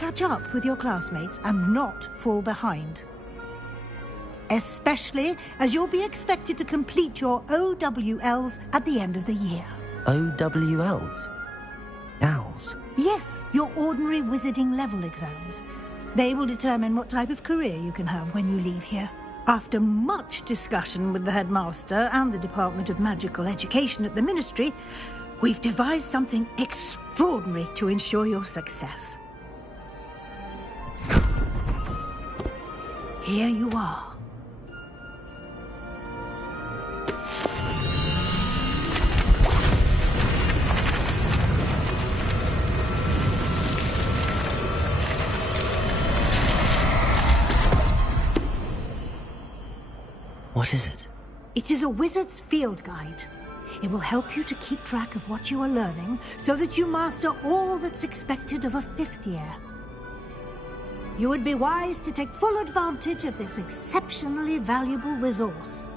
catch up with your classmates and not fall behind. Especially as you'll be expected to complete your OWLs at the end of the year. OWLs? Owls? Yes, your ordinary wizarding level exams. They will determine what type of career you can have when you leave here. After much discussion with the headmaster and the Department of Magical Education at the Ministry, we've devised something extraordinary to ensure your success. Here you are. What is it? It is a wizard's field guide. It will help you to keep track of what you are learning so that you master all that's expected of a 5th year. You would be wise to take full advantage of this exceptionally valuable resource.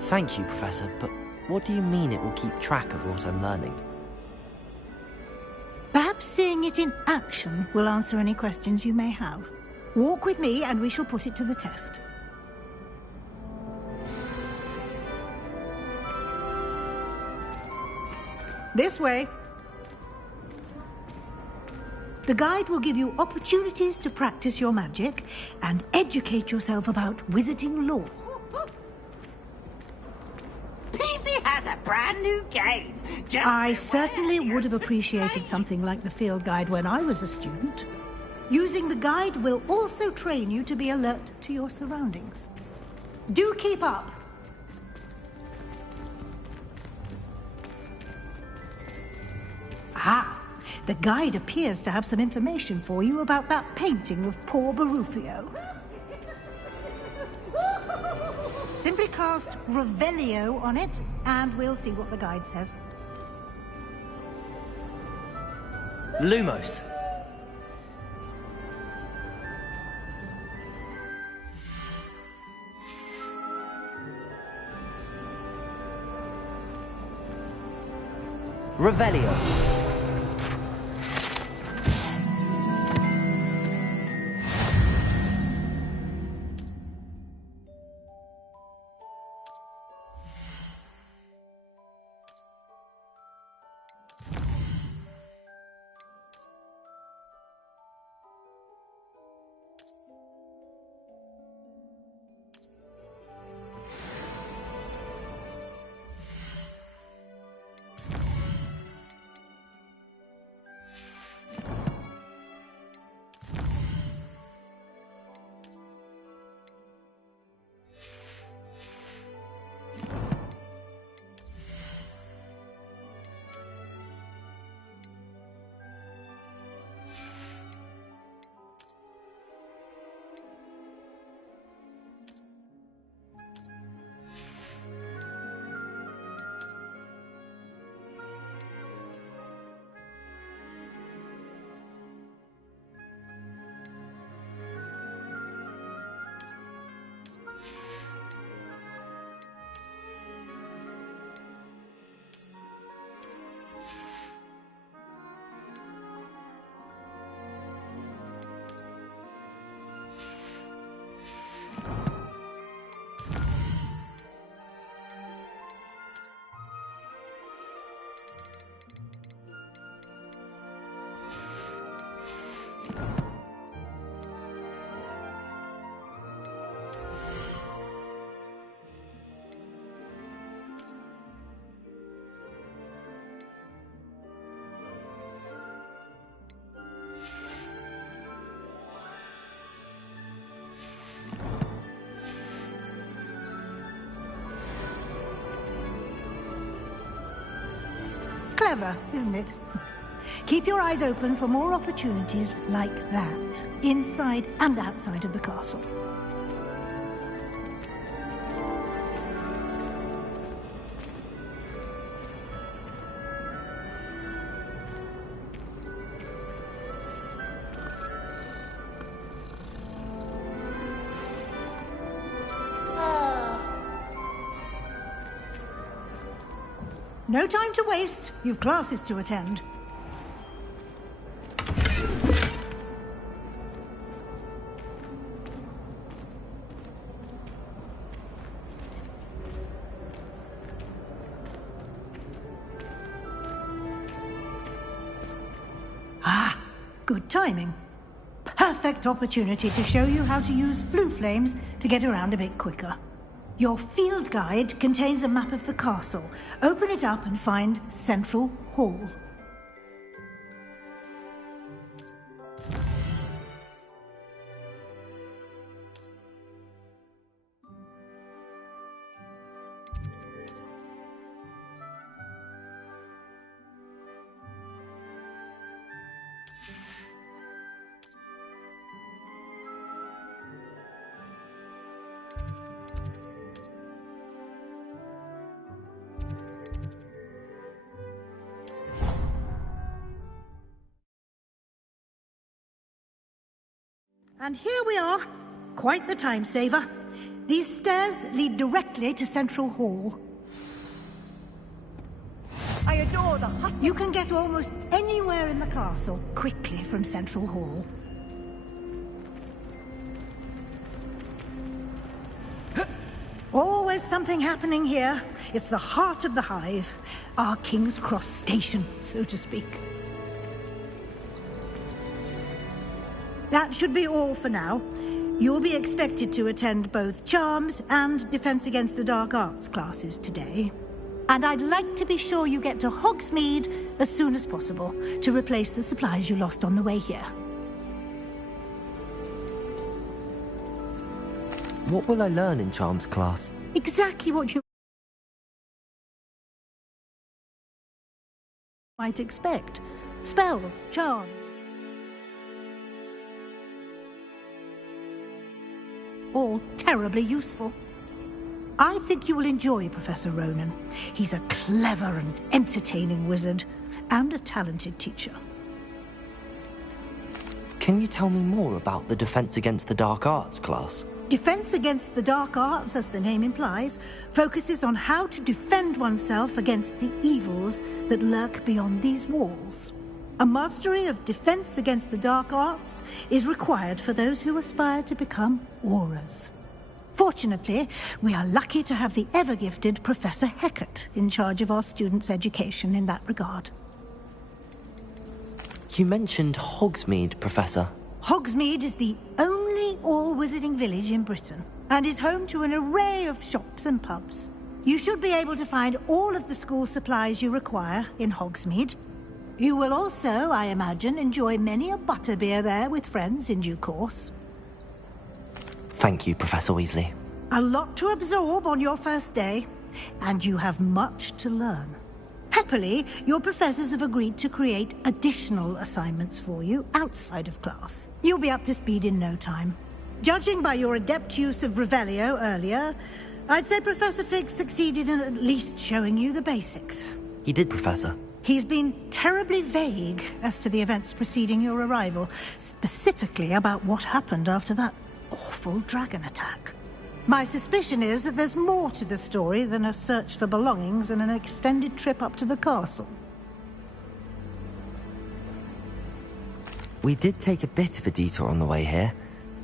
Thank you, Professor, but what do you mean it will keep track of what I'm learning? Perhaps seeing it in action will answer any questions you may have. Walk with me and we shall put it to the test. This way. The guide will give you opportunities to practice your magic and educate yourself about wizarding lore. Peasy has a brand new game. I certainly would have appreciated something like the field guide when I was a student. Using the guide will also train you to be alert to your surroundings. Do keep up. Ah, the guide appears to have some information for you about that painting of poor Barufio. Simply cast Revelio on it, and we'll see what the guide says. Lumos. Revelio. Clever, isn't it? Keep your eyes open for more opportunities like that, inside and outside of the castle. No time to waste. You've classes to attend. Ah, good timing. Perfect opportunity to show you how to use flue flames to get around a bit quicker. Your field guide contains a map of the castle. Open it up and find Central Hall. And here we are. Quite the time saver. These stairs lead directly to Central Hall. I adore the hustle. You can get almost anywhere in the castle quickly from Central Hall. Always something happening here. It's the heart of the hive. Our King's Cross station, so to speak. That should be all for now. You'll be expected to attend both Charms and Defense Against the Dark Arts classes today. And I'd like to be sure you get to Hogsmeade as soon as possible to replace the supplies you lost on the way here. What will I learn in Charms class? Exactly what you might expect. Spells, charms. All terribly useful. I think you will enjoy Professor Ronan. He's a clever and entertaining wizard, and a talented teacher. Can you tell me more about the Defense Against the Dark Arts class? Defense Against the Dark Arts, as the name implies, focuses on how to defend oneself against the evils that lurk beyond these walls. A mastery of Defense Against the Dark Arts is required for those who aspire to become Aurors. Fortunately, we are lucky to have the ever-gifted Professor Hecat in charge of our students' education in that regard. You mentioned Hogsmeade, Professor. Hogsmeade is the only all-wizarding village in Britain, and is home to an array of shops and pubs. You should be able to find all of the school supplies you require in Hogsmeade. You will also, I imagine, enjoy many a butterbeer there with friends in due course. Thank you, Professor Weasley. A lot to absorb on your first day, and you have much to learn. Happily, your professors have agreed to create additional assignments for you outside of class. You'll be up to speed in no time. Judging by your adept use of Revelio earlier, I'd say Professor Fig succeeded in at least showing you the basics. He did, Professor. He's been terribly vague as to the events preceding your arrival, specifically about what happened after that awful dragon attack. My suspicion is that there's more to the story than a search for belongings and an extended trip up to the castle. We did take a bit of a detour on the way here.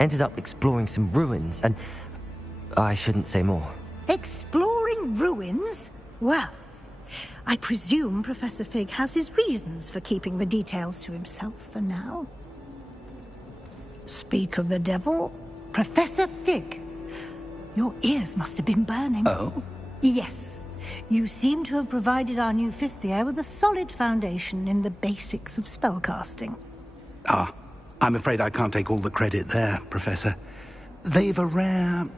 Ended up exploring some ruins, and I shouldn't say more. Exploring ruins? Well, I presume Professor Fig has his reasons for keeping the details to himself for now. Speak of the devil, Professor Fig. Your ears must have been burning. Oh? Yes. You seem to have provided our new fifth year with a solid foundation in the basics of spellcasting. Ah, I'm afraid I can't take all the credit there, Professor. They've a rare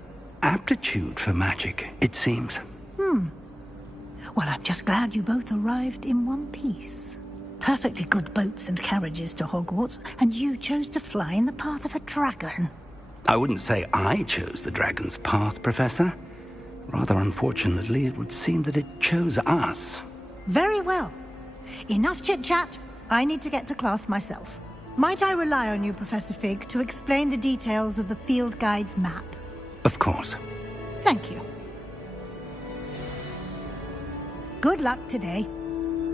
aptitude for magic, it seems. Well, I'm just glad you both arrived in one piece. Perfectly good boats and carriages to Hogwarts, and you chose to fly in the path of a dragon. I wouldn't say I chose the dragon's path, Professor. Rather unfortunately, it would seem that it chose us. Very well. Enough chit-chat. I need to get to class myself. Might I rely on you, Professor Fig, to explain the details of the field guide's map? Of course. Thank you. Good luck today.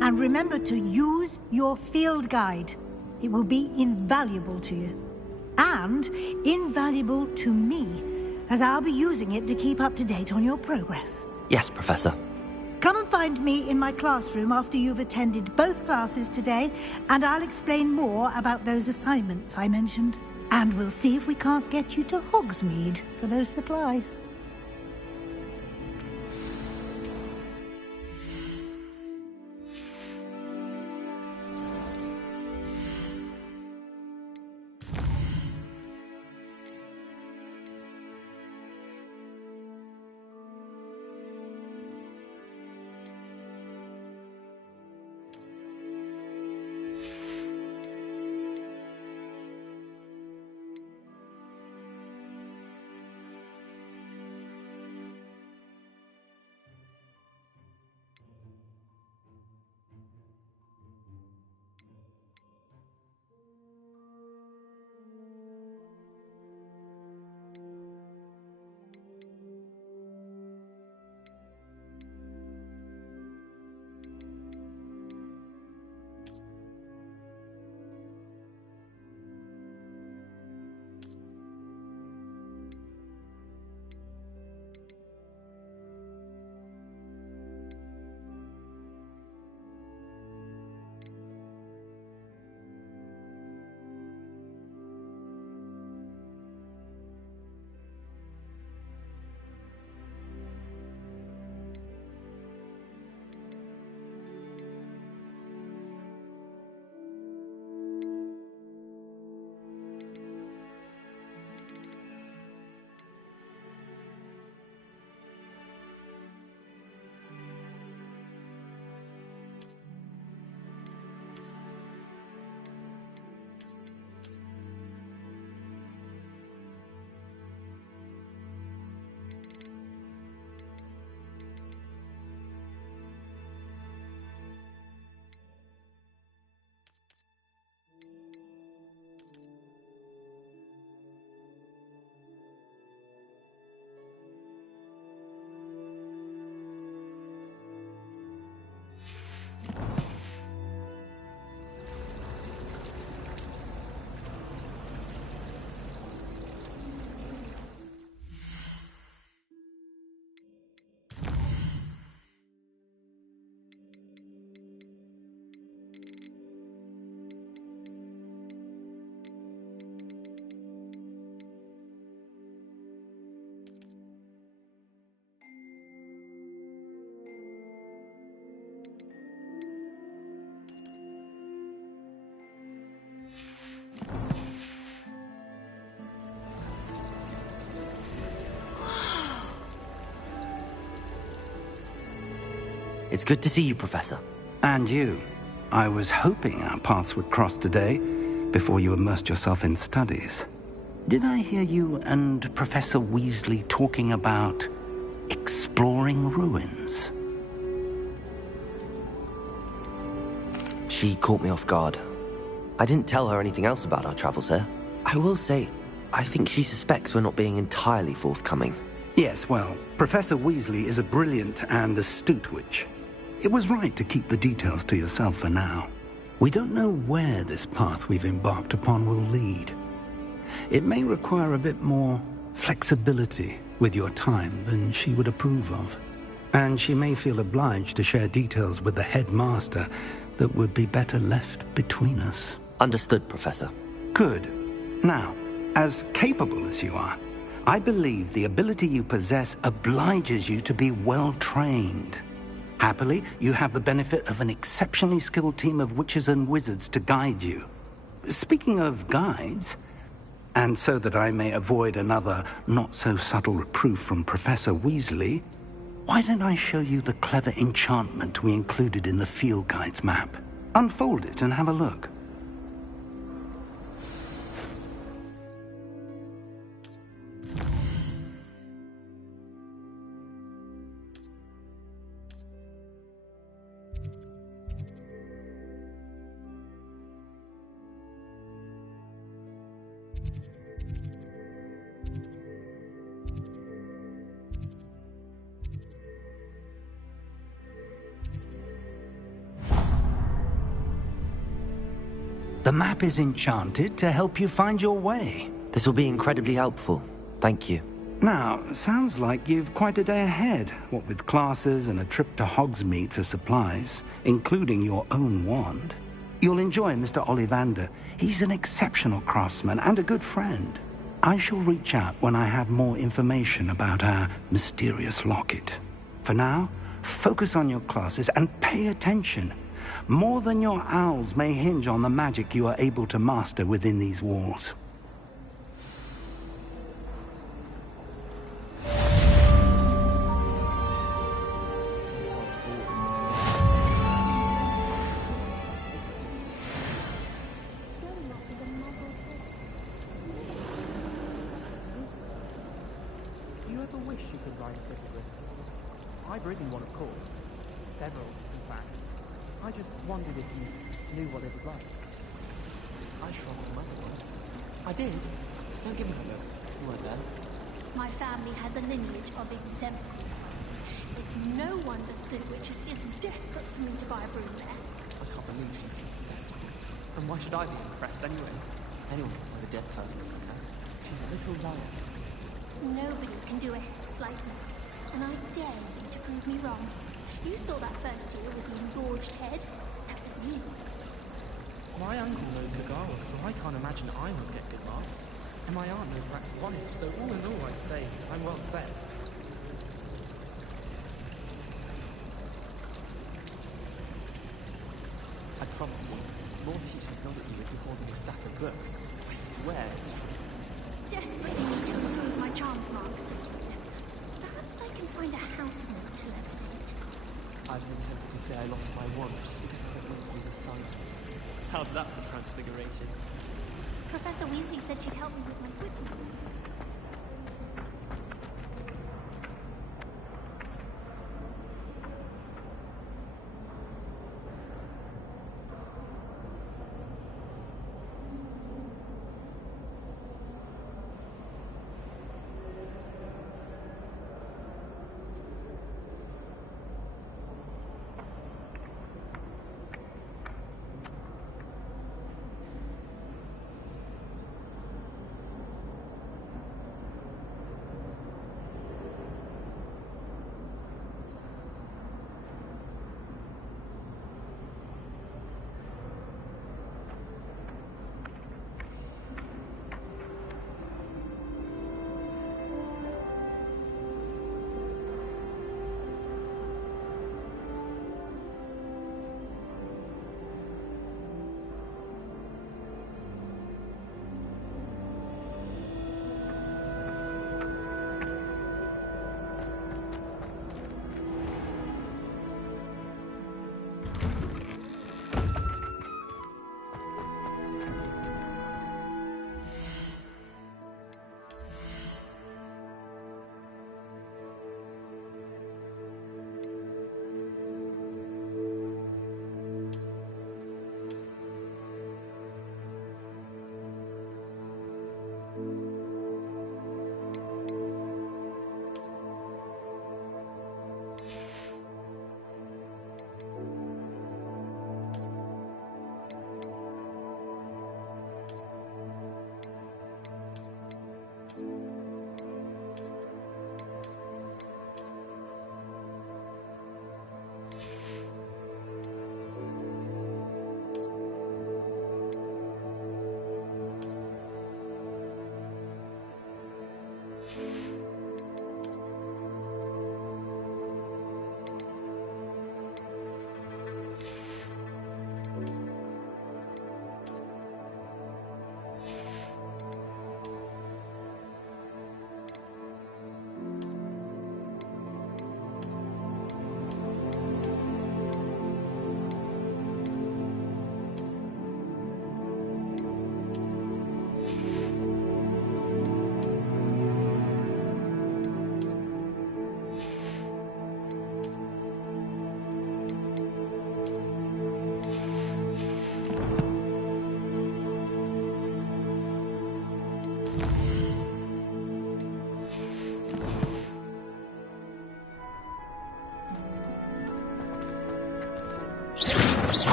And remember to use your field guide. It will be invaluable to you. And invaluable to me, as I'll be using it to keep up to date on your progress. Yes, Professor. Come and find me in my classroom after you've attended both classes today, and I'll explain more about those assignments I mentioned. And we'll see if we can't get you to Hogsmeade for those supplies. It's good to see you, Professor. And you. I was hoping our paths would cross today, before you immersed yourself in studies. Did I hear you and Professor Weasley talking about exploring ruins? She caught me off guard. I didn't tell her anything else about our travels here. I will say, I think she suspects we're not being entirely forthcoming. Yes, well, Professor Weasley is a brilliant and astute witch. It was right to keep the details to yourself for now. We don't know where this path we've embarked upon will lead. It may require a bit more flexibility with your time than she would approve of. And she may feel obliged to share details with the headmaster that would be better left between us. Understood, Professor. Good. Now, as capable as you are, I believe the ability you possess obliges you to be well-trained. Happily, you have the benefit of an exceptionally skilled team of witches and wizards to guide you. Speaking of guides, and so that I may avoid another not-so-subtle reproof from Professor Weasley, why don't I show you the clever enchantment we included in the field guide's map? Unfold it and have a look. The map is enchanted to help you find your way. This will be incredibly helpful. Thank you. Now, sounds like you've quite a day ahead, what with classes and a trip to Hogsmeade for supplies, including your own wand. You'll enjoy Mr. Ollivander. He's an exceptional craftsman and a good friend. I shall reach out when I have more information about our mysterious locket. For now, focus on your classes and pay attention. More than your owls may hinge on the magic you are able to master within these walls. I've written one, of course. Several, in fact. I just wondered if you knew what it was like. I shot a mother once. I did? Don't give me a look. Who was that? My family has a lineage of exemplars. It's no wonder Split Witches is desperate for me to buy a broom there. I can't believe she's so desperate. And why should I be impressed anyway? Anyone can find a dead person like that. She's a little liar. Nobody can do a hex like that. And I dare you to prove me wrong. You saw that first year with the engorged head. That was me. My uncle knows Nagara, so I can't imagine I would get good marks. And my aunt knows Rax Bonnet, so all in all I'd say I'm well set. I promise you, more teachers know that you if you're holding a stack of books. I swear it's true. Desperately need to improve my charms marks. Perhaps I can find a housemate to levitate. I've been tempted to say I lost my wand just to get the glimpses of silence. How's that for transfiguration? Professor Weasley said she'd help me with my whip.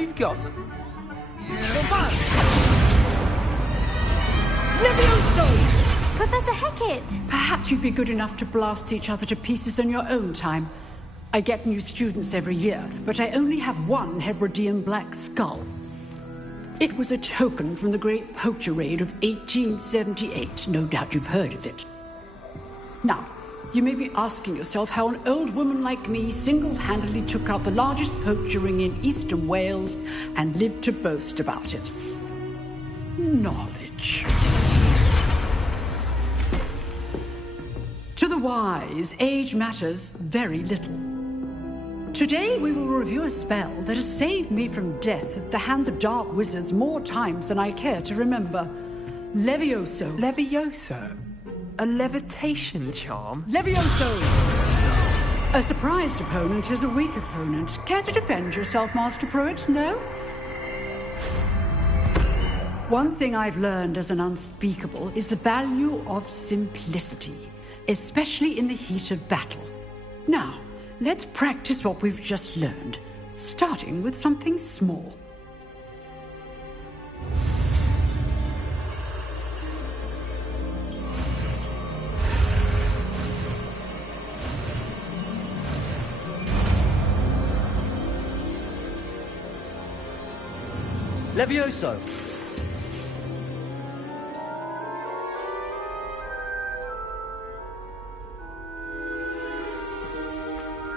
we've got? Levioso! Professor Hecat! Perhaps you'd be good enough to blast each other to pieces in your own time. I get new students every year, but I only have one Hebridean black skull. It was a token from the Great Poacher Raid of 1878. No doubt you've heard of it. Now, you may be asking yourself how an old woman like me single-handedly took out the largest poacher ring in eastern Wales and lived to boast about it. Knowledge. To the wise, age matters very little. Today we will review a spell that has saved me from death at the hands of dark wizards more times than I care to remember. Levioso. Levioso? A levitation charm? Levioso! A surprised opponent is a weak opponent. Care to defend yourself, Master Pruitt? No? One thing I've learned as an unspeakable is the value of simplicity, especially in the heat of battle. Now, let's practice what we've just learned, starting with something small. Levioso!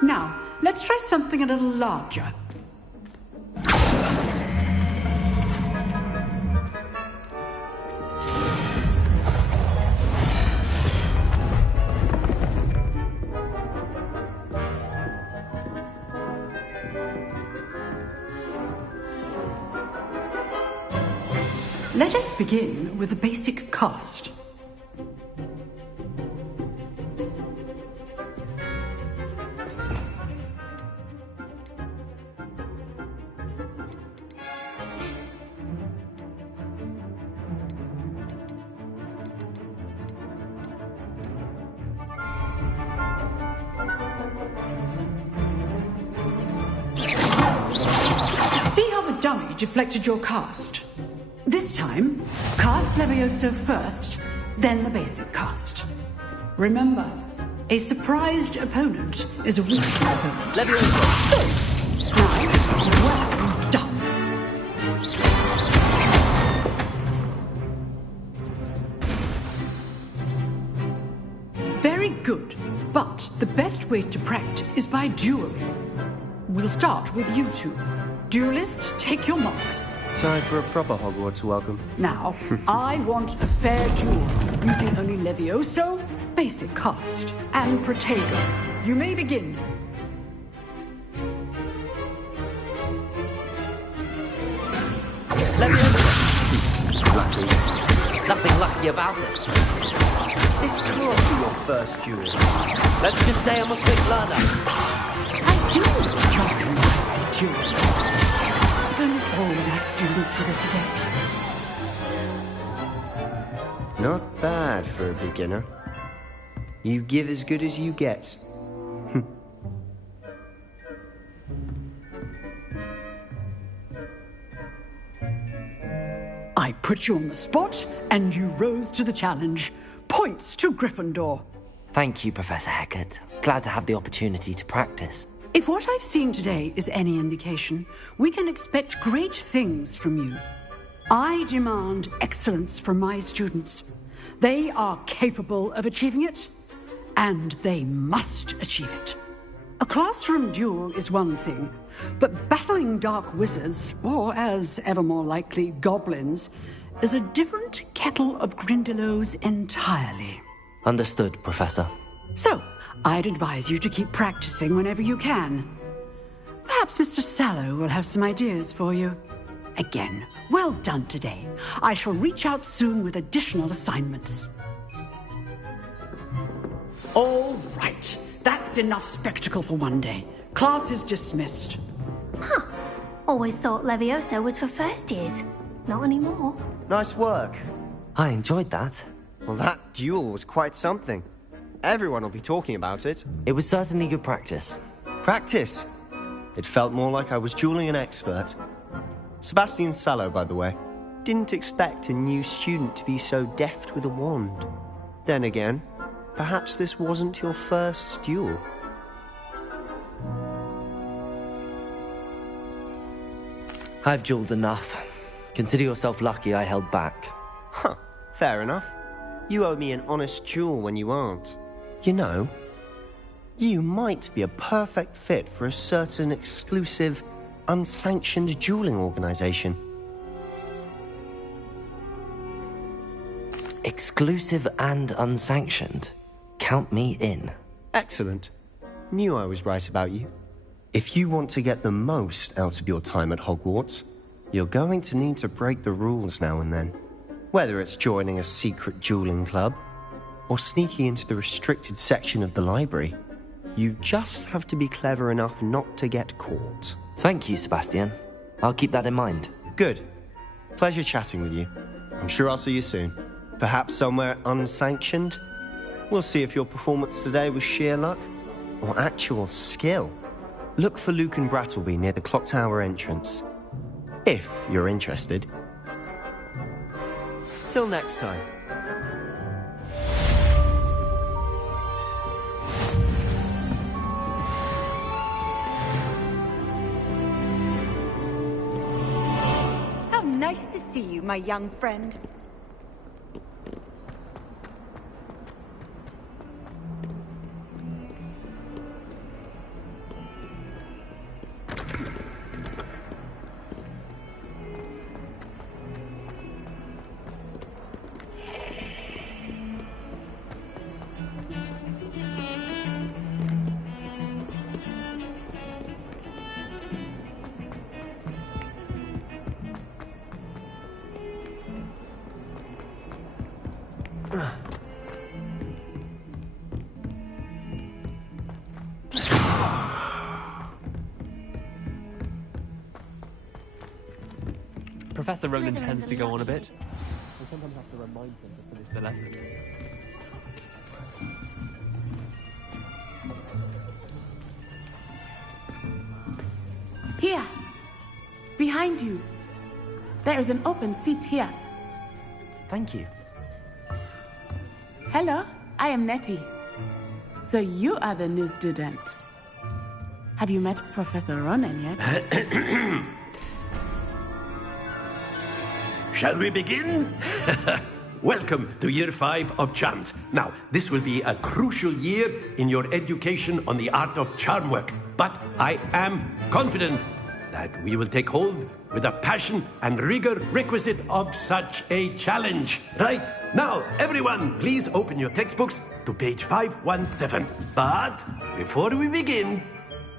Now, let's try something a little larger. Let us begin with the basic cast. See how the dummy deflected your cast? This time, cast Levioso first, then the basic cast. Remember, a surprised opponent is a weak opponent. Levioso! Now, well done. Very good, but the best way to practice is by dueling. We'll start with you two. Duelists, take your marks. Time for a proper Hogwarts welcome. Now, I want a fair duel, using only Levioso, basic cast, and Protego. You may begin. Levioso! Lucky. Nothing lucky about it. This can't be your first duel. Let's just say I'm a quick learner. I do enjoy my duels. If only all my students were this adept. Not bad for a beginner. You give as good as you get. I put you on the spot, and you rose to the challenge. Points to Gryffindor. Thank you, Professor Hecat. Glad to have the opportunity to practice. If what I've seen today is any indication, we can expect great things from you. I demand excellence from my students. They are capable of achieving it, and they must achieve it. A classroom duel is one thing, but battling dark wizards, or as ever more likely, goblins, is a different kettle of Grindylows entirely. Understood, Professor. So, I'd advise you to keep practicing whenever you can. Perhaps Mr. Sallow will have some ideas for you. Again, well done today. I shall reach out soon with additional assignments. All right. That's enough spectacle for one day. Class is dismissed. Huh. Always thought Levioso was for first years. Not anymore. Nice work. I enjoyed that. Well, that duel was quite something. Everyone will be talking about it. It was certainly good practice. Practice? It felt more like I was dueling an expert. Sebastian Sallow, by the way. Didn't expect a new student to be so deft with a wand. Then again, perhaps this wasn't your first duel. I've dueled enough. Consider yourself lucky I held back. Huh, fair enough. You owe me an honest duel when you aren't. You know, you might be a perfect fit for a certain exclusive, unsanctioned dueling organization. Exclusive and unsanctioned. Count me in. Excellent. Knew I was right about you. If you want to get the most out of your time at Hogwarts, you're going to need to break the rules now and then. Whether it's joining a secret dueling club, or sneaking into the restricted section of the library, you just have to be clever enough not to get caught. Thank you, Sebastian. I'll keep that in mind. Good. Pleasure chatting with you. I'm sure I'll see you soon. Perhaps somewhere unsanctioned? We'll see if your performance today was sheer luck or actual skill. Look for Luke and Brattleby near the clock tower entrance, if you're interested. Till next time. How nice to see you, my young friend. Professor Ronan tends to go on a bit. We sometimes have to remind him to finish the lesson. Here! Behind you! There is an open seat here. Thank you. Hello, I am Nettie. So you are the new student. Have you met Professor Ronan yet? Shall we begin? Welcome to Year 5 of Charms. Now, this will be a crucial year in your education on the art of charm work. But I am confident that we will take hold with the passion and rigor requisite of such a challenge. Right, now, everyone, please open your textbooks to page 517. But before we begin,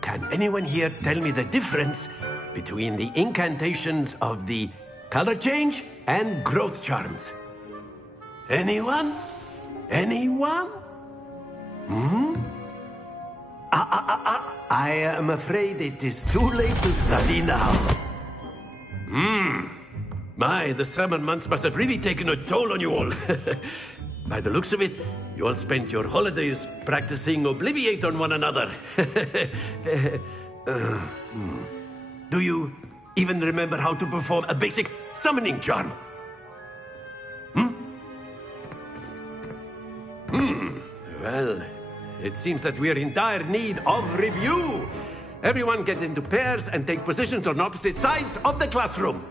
can anyone here tell me the difference between the incantations of the color change and growth charms? Anyone? Anyone? I am afraid it is too late to study now. My, the summer months must have really taken a toll on you all. By the looks of it, you all spent your holidays practicing Obliviate on one another. Do you even remember how to perform a basic summoning charm? Well, it seems that we are in dire need of review. Everyone get into pairs and take positions on opposite sides of the classroom.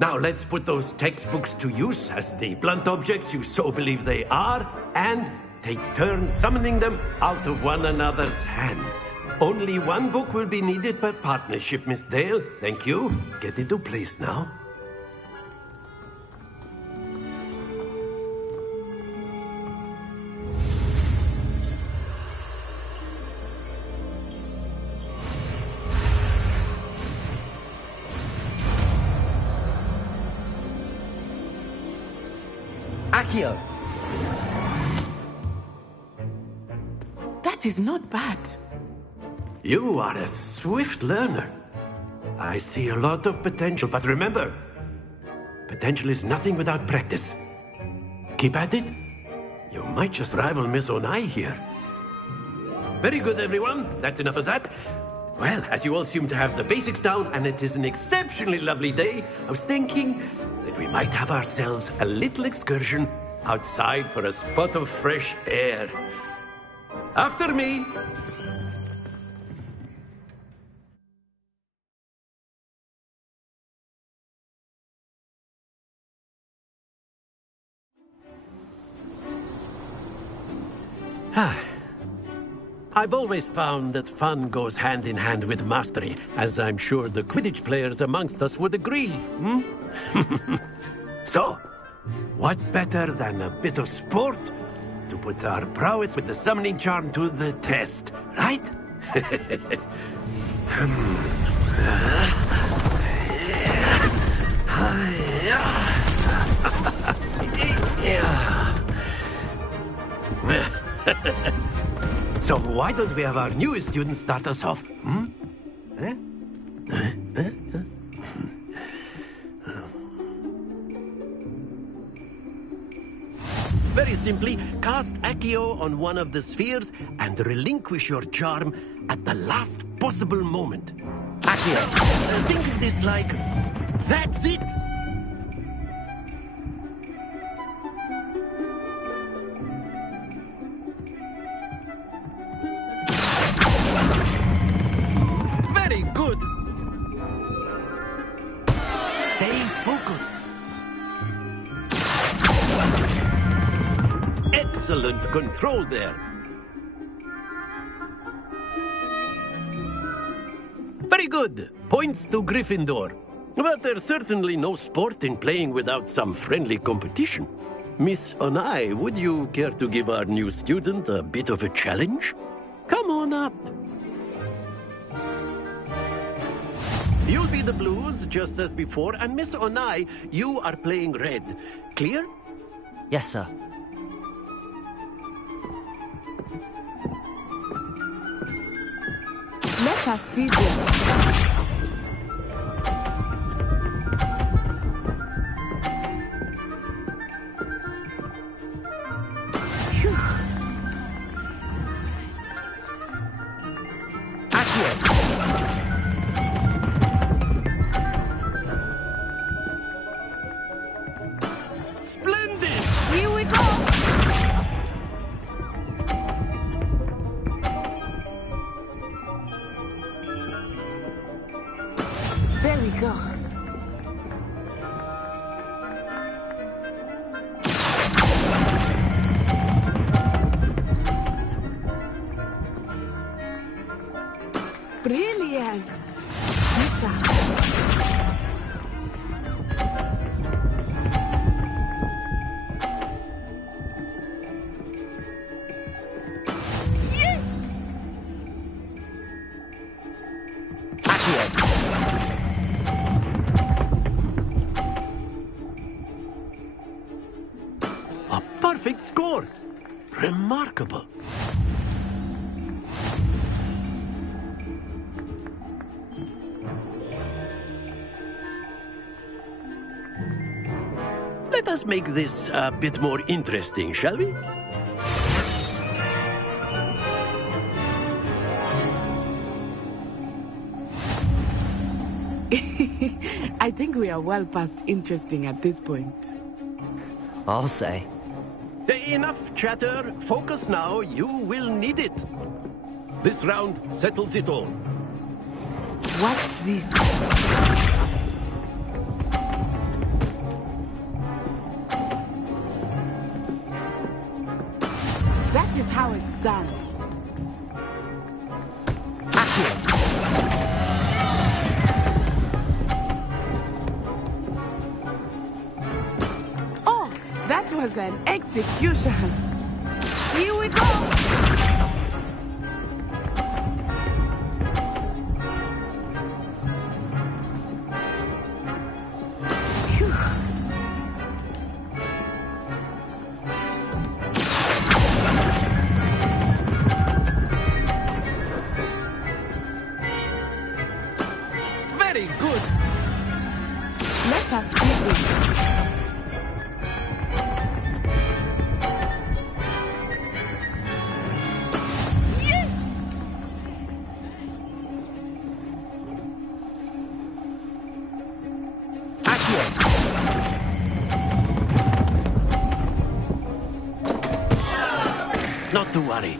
Now let's put those textbooks to use as the blunt objects you so believe they are, and take turns summoning them out of one another's hands. Only one book will be needed per partnership, Miss Dale. Thank you. Get into place now. Accio! That is not bad. You are a swift learner. I see a lot of potential, but remember, potential is nothing without practice. Keep at it. You might just rival Miss Onai here. Very good, everyone. That's enough of that. Well, as you all seem to have the basics down, and it is an exceptionally lovely day, I was thinking that we might have ourselves a little excursion outside for a spot of fresh air. After me! I've always found that fun goes hand in hand with mastery, as I'm sure the Quidditch players amongst us would agree. So, what better than a bit of sport to put our prowess with the summoning charm to the test, right? So why don't we have our newest student start us off? Very simply, cast Accio on one of the spheres and relinquish your charm at the last possible moment. Accio. Think of this like, that's it! Very good! Stay focused. Excellent control there. Very good. Points to Gryffindor. But there's certainly no sport in playing without some friendly competition. Miss Onai, would you care to give our new student a bit of a challenge? Come on up. You'll be the blues, just as before, and Miss Onai, you are playing red. Clear? Yes, sir. Let us see this. Splendid! Here we go! There we go. Brilliant! Misha. A perfect score! Remarkable! Let us make this a bit more interesting, shall we? I think we are well past interesting at this point. I'll say. Enough chatter. Focus now. You will need it. This round settles it all. Watch this. That is how it's done. Oh, that was an execution. Here we go. Phew. Very good. Let us see this. to worry.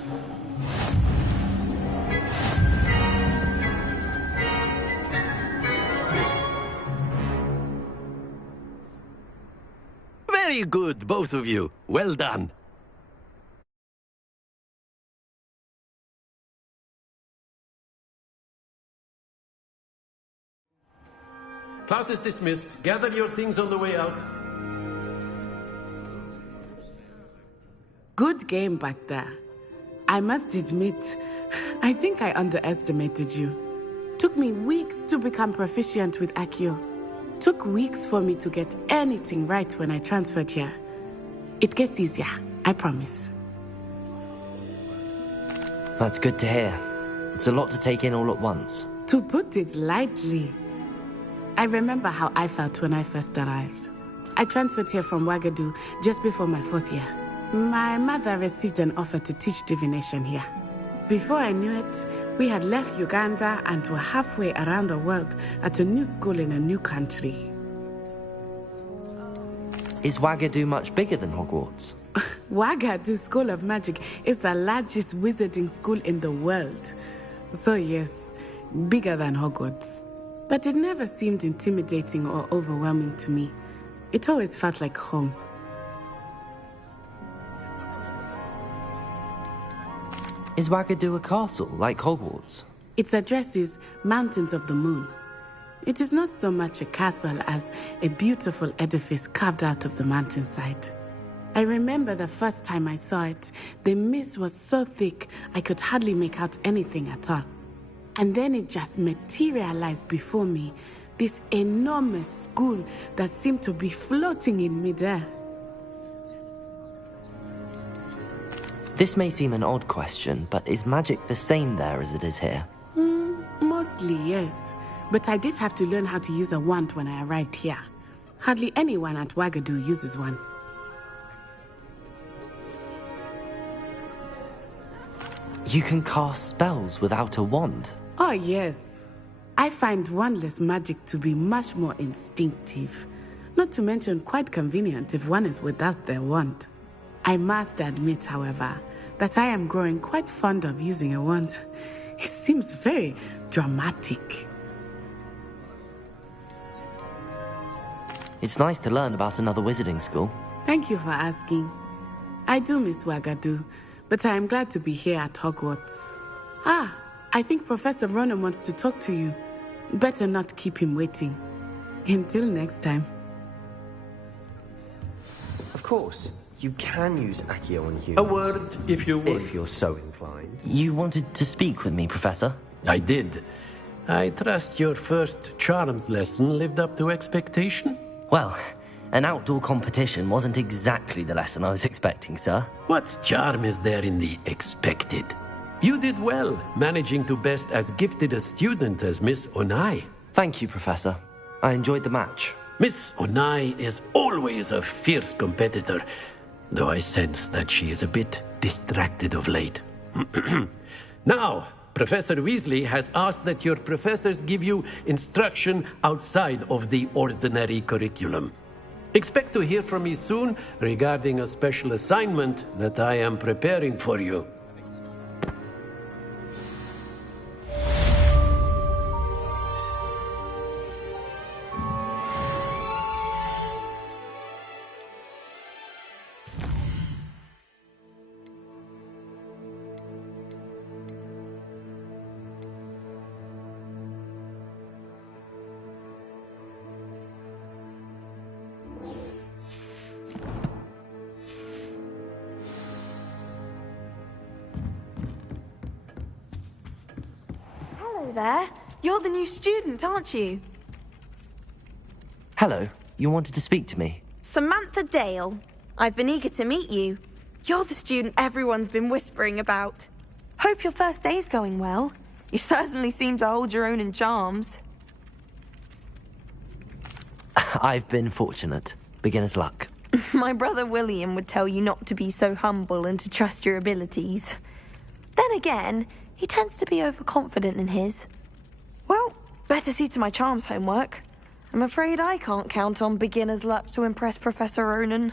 Very good, both of you. Well done. Class is dismissed. Gather your things on the way out. Good game back there. I must admit, I think I underestimated you. Took me weeks to become proficient with Accio. Took weeks for me to get anything right when I transferred here. It gets easier, I promise. That's good to hear. It's a lot to take in all at once. To put it lightly, I remember how I felt when I first arrived. I transferred here from Wagadu just before my 4th year. My mother received an offer to teach divination here. Before I knew it, we had left Uganda and were halfway around the world at a new school in a new country. Is Wagadu much bigger than Hogwarts? Wagadu School of Magic is the largest wizarding school in the world. So yes, bigger than Hogwarts. But it never seemed intimidating or overwhelming to me. It always felt like home. Is Wagadu a castle, like Hogwarts? Its address is Mountains of the Moon. It is not so much a castle as a beautiful edifice carved out of the mountainside. I remember the first time I saw it, the mist was so thick I could hardly make out anything at all. And then it just materialized before me, this enormous school that seemed to be floating in midair. This may seem an odd question, but is magic the same there as it is here? Mostly, yes. But I did have to learn how to use a wand when I arrived here. Hardly anyone at Wagadu uses one. You can cast spells without a wand? Oh, yes. I find wandless magic to be much more instinctive. Not to mention quite convenient if one is without their wand. I must admit, however, that I am growing quite fond of using a wand. It seems very dramatic. It's nice to learn about another wizarding school. Thank you for asking. I do miss Wagadu, but I am glad to be here at Hogwarts. I think Professor Ronan wants to talk to you. Better not keep him waiting. Until next time. Of course, you can use Accio on humans. A word, if you would. If you're so inclined. You wanted to speak with me, Professor? I did. I trust your first charms lesson lived up to expectation? Well, an outdoor competition wasn't exactly the lesson I was expecting, sir. What charm is there in the expected? You did well, managing to best as gifted a student as Miss Onai. Thank you, Professor. I enjoyed the match. Miss Onai is always a fierce competitor, though I sense that she is a bit distracted of late. Now, Professor Weasley has asked that your professors give you instruction outside of the ordinary curriculum. Expect to hear from me soon regarding a special assignment that I am preparing for you. Hello there. You're the new student, aren't you? Hello. You wanted to speak to me? Samantha Dale. I've been eager to meet you. You're the student everyone's been whispering about. Hope your first day's going well. You certainly seem to hold your own in charms. I've been fortunate. Beginner's luck. My brother William would tell you not to be so humble and to trust your abilities. Then again, he tends to be overconfident in his. Well, better see to my charms homework. I'm afraid I can't count on beginner's luck to impress Professor Ronan.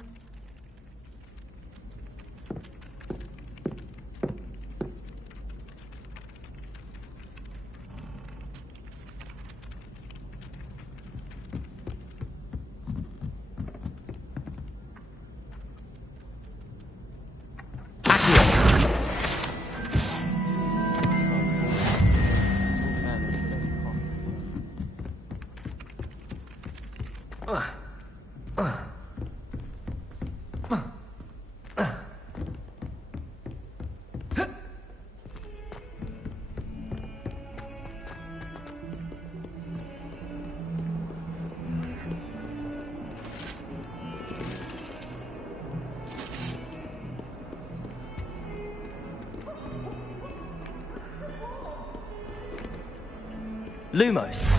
Lumos.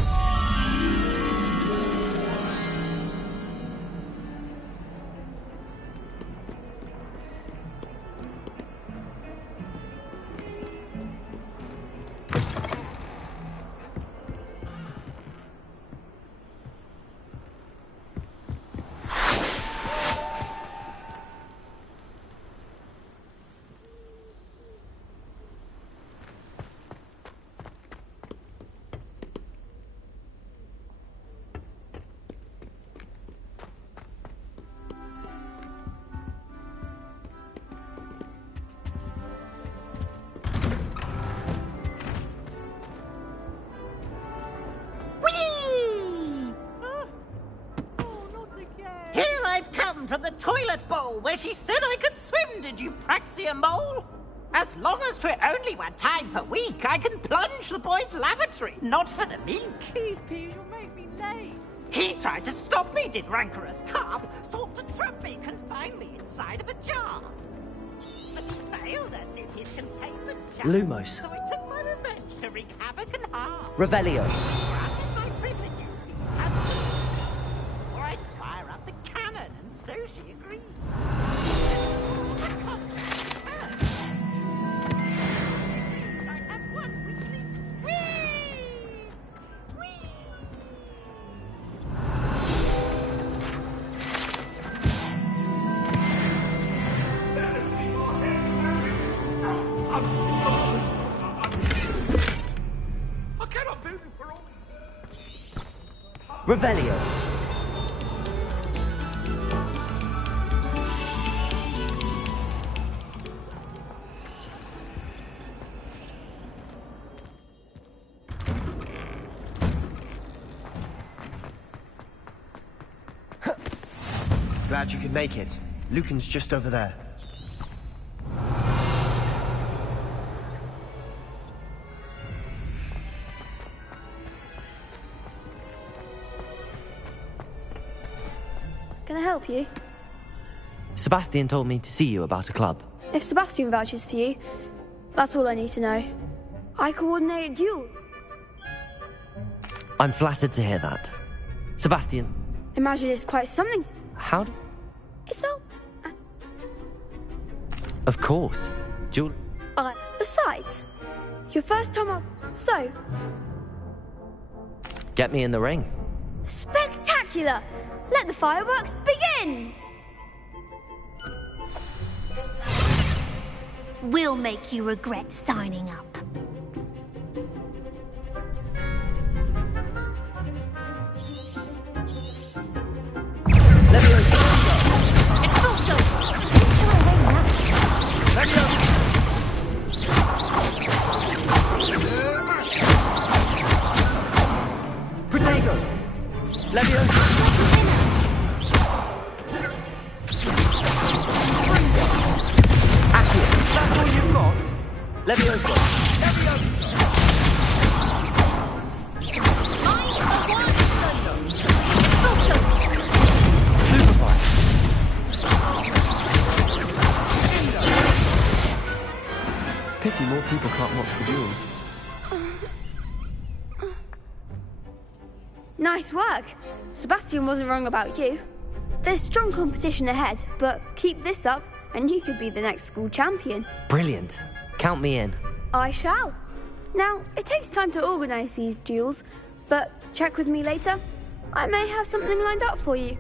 From the toilet bowl where she said I could swim, did you praxia mole? As long as 'twere only 1 time per week, I can plunge the boy's lavatory, not for the meek. Please, Peeves, you'll make me late. He tried to stop me, did rancorous carp, sought to trap me, confine me inside of a jar. But he failed, as did his containment jar. Lumos. So I took my revenge to wreak havoc and harm. Revelio. Granted my privileges, or I'd fire up the cannon, and so she agreed. I have 1 weekly I cannot do this for all. Revelio. Glad you could make it. Lucan's just over there. Can I help you? Sebastian told me to see you about a club. If Sebastian vouches for you, that's all I need to know. I coordinate a duel. I'm flattered to hear that. Sebastian, Imagine it's quite something. how do... It's so... Of course. Jewel... Besides, your first time up, so... Get me in the ring. Spectacular! Let the fireworks begin! We'll make you regret signing up. It's also... Protego! Leviosa! Accio! That's all you've got? Leviosa! Superfire! Pity more people can't watch the duels. Nice work. Sebastian wasn't wrong about you. There's strong competition ahead, but keep this up and you could be the next school champion. Brilliant. Count me in. I shall. Now, it takes time to organise these duels, but check with me later. I may have something lined up for you.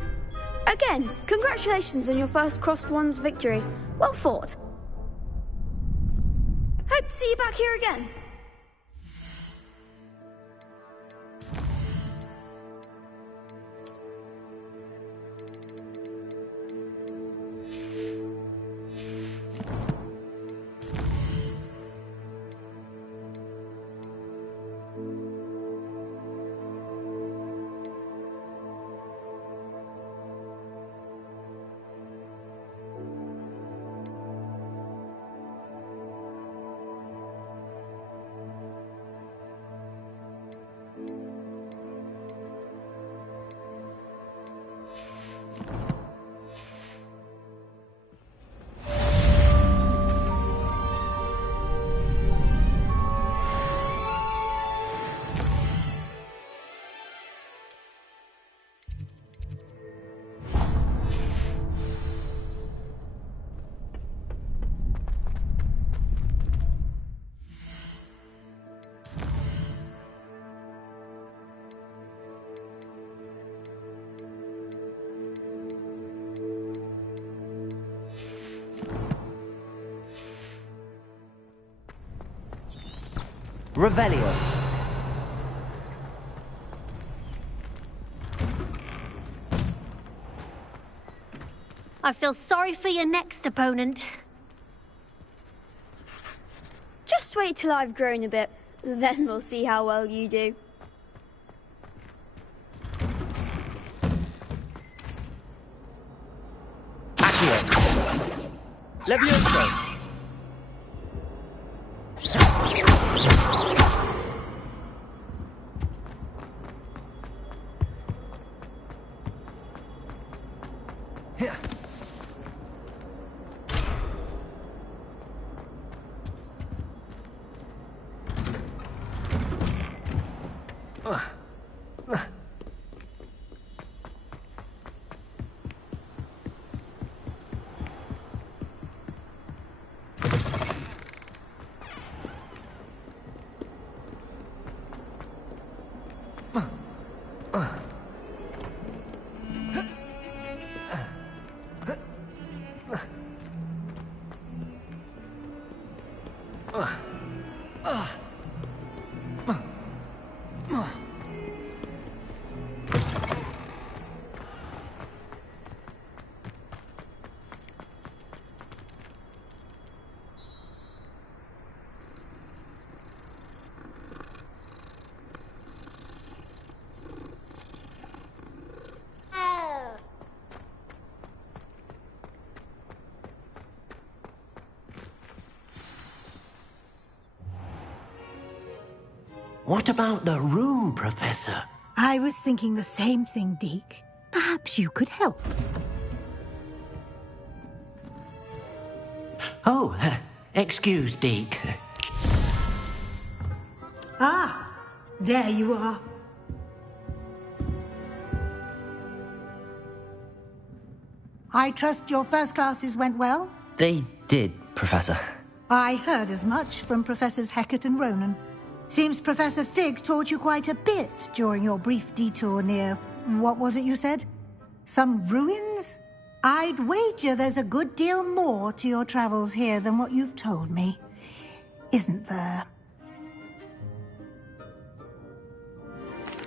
Again, congratulations on your first Crossed Wands victory. Well fought. Hope to see you back here again. Revelio. I feel sorry for your next opponent. Just wait till I've grown a bit, then we'll see how well you do. Accio. Levioso. What about the room, Professor? I was thinking the same thing, Deke. Perhaps you could help. Oh, excuse, Deke. Ah, there you are. I trust your first classes went well? They did, Professor. I heard as much from Professors Hecat and Ronan. Seems Professor Fig taught you quite a bit during your brief detour near... what was it you said? Some ruins? I'd wager there's a good deal more to your travels here than what you've told me. Isn't there?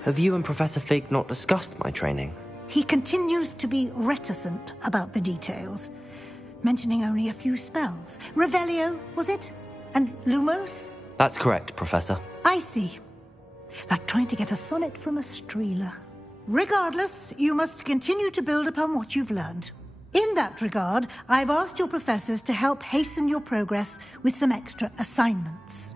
Have you and Professor Fig not discussed my training? He continues to be reticent about the details, mentioning only a few spells. Revelio, was it? And Lumos? That's correct, Professor. I see. Like trying to get a sonnet from a streeler. Regardless, you must continue to build upon what you've learned. In that regard, I've asked your professors to help hasten your progress with some extra assignments.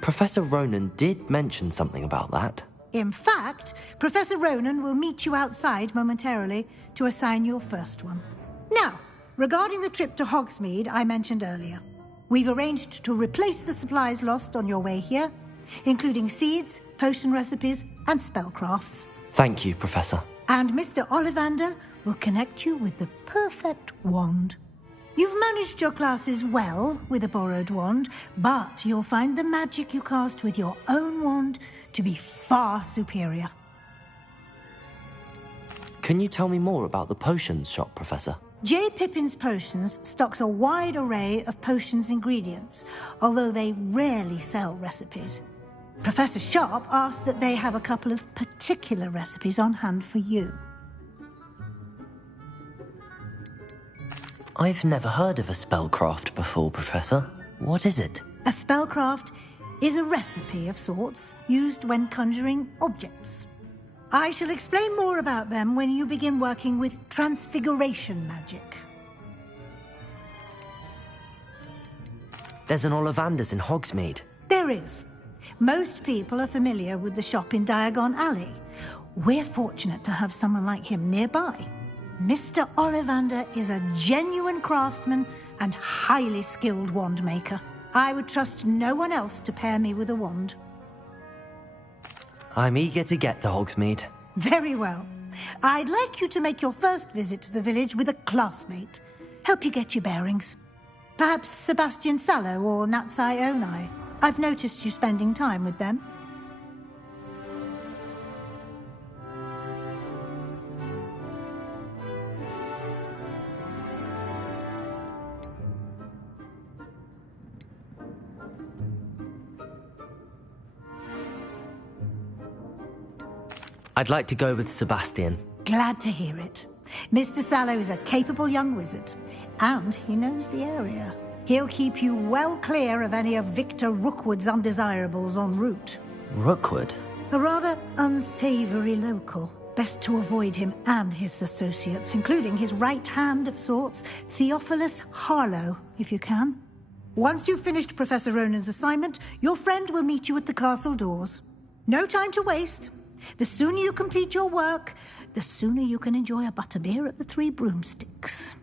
Professor Ronan did mention something about that. In fact, Professor Ronan will meet you outside momentarily to assign your first one. Now, regarding the trip to Hogsmeade I mentioned earlier, we've arranged to replace the supplies lost on your way here, including seeds, potion recipes, and spellcrafts. Thank you, Professor. And Mr. Ollivander will connect you with the perfect wand. You've managed your classes well with a borrowed wand, but you'll find the magic you cast with your own wand to be far superior. Can you tell me more about the potions shop, Professor? J. Pippin's Potions stocks a wide array of potions ingredients, although they rarely sell recipes. Professor Sharp asked that they have a couple of particular recipes on hand for you. I've never heard of a spellcraft before, Professor. What is it? A spellcraft is a recipe of sorts used when conjuring objects. I shall explain more about them when you begin working with transfiguration magic. There's an Ollivander's in Hogsmeade. There is. Most people are familiar with the shop in Diagon Alley. We're fortunate to have someone like him nearby. Mr. Ollivander is a genuine craftsman and highly skilled wand maker. I would trust no one else to pair me with a wand. I'm eager to get to Hogsmeade. Very well. I'd like you to make your first visit to the village with a classmate. Help you get your bearings. Perhaps Sebastian Sallow or Natsai Onai. I've noticed you spending time with them. I'd like to go with Sebastian. Glad to hear it. Mr. Sallow is a capable young wizard, and he knows the area. He'll keep you well clear of any of Victor Rookwood's undesirables en route. Rookwood? A rather unsavory local. Best to avoid him and his associates, including his right hand of sorts, Theophilus Harlow, if you can. Once you've finished Professor Ronan's assignment, your friend will meet you at the castle doors. No time to waste. The sooner you complete your work, the sooner you can enjoy a butterbeer at the Three Broomsticks.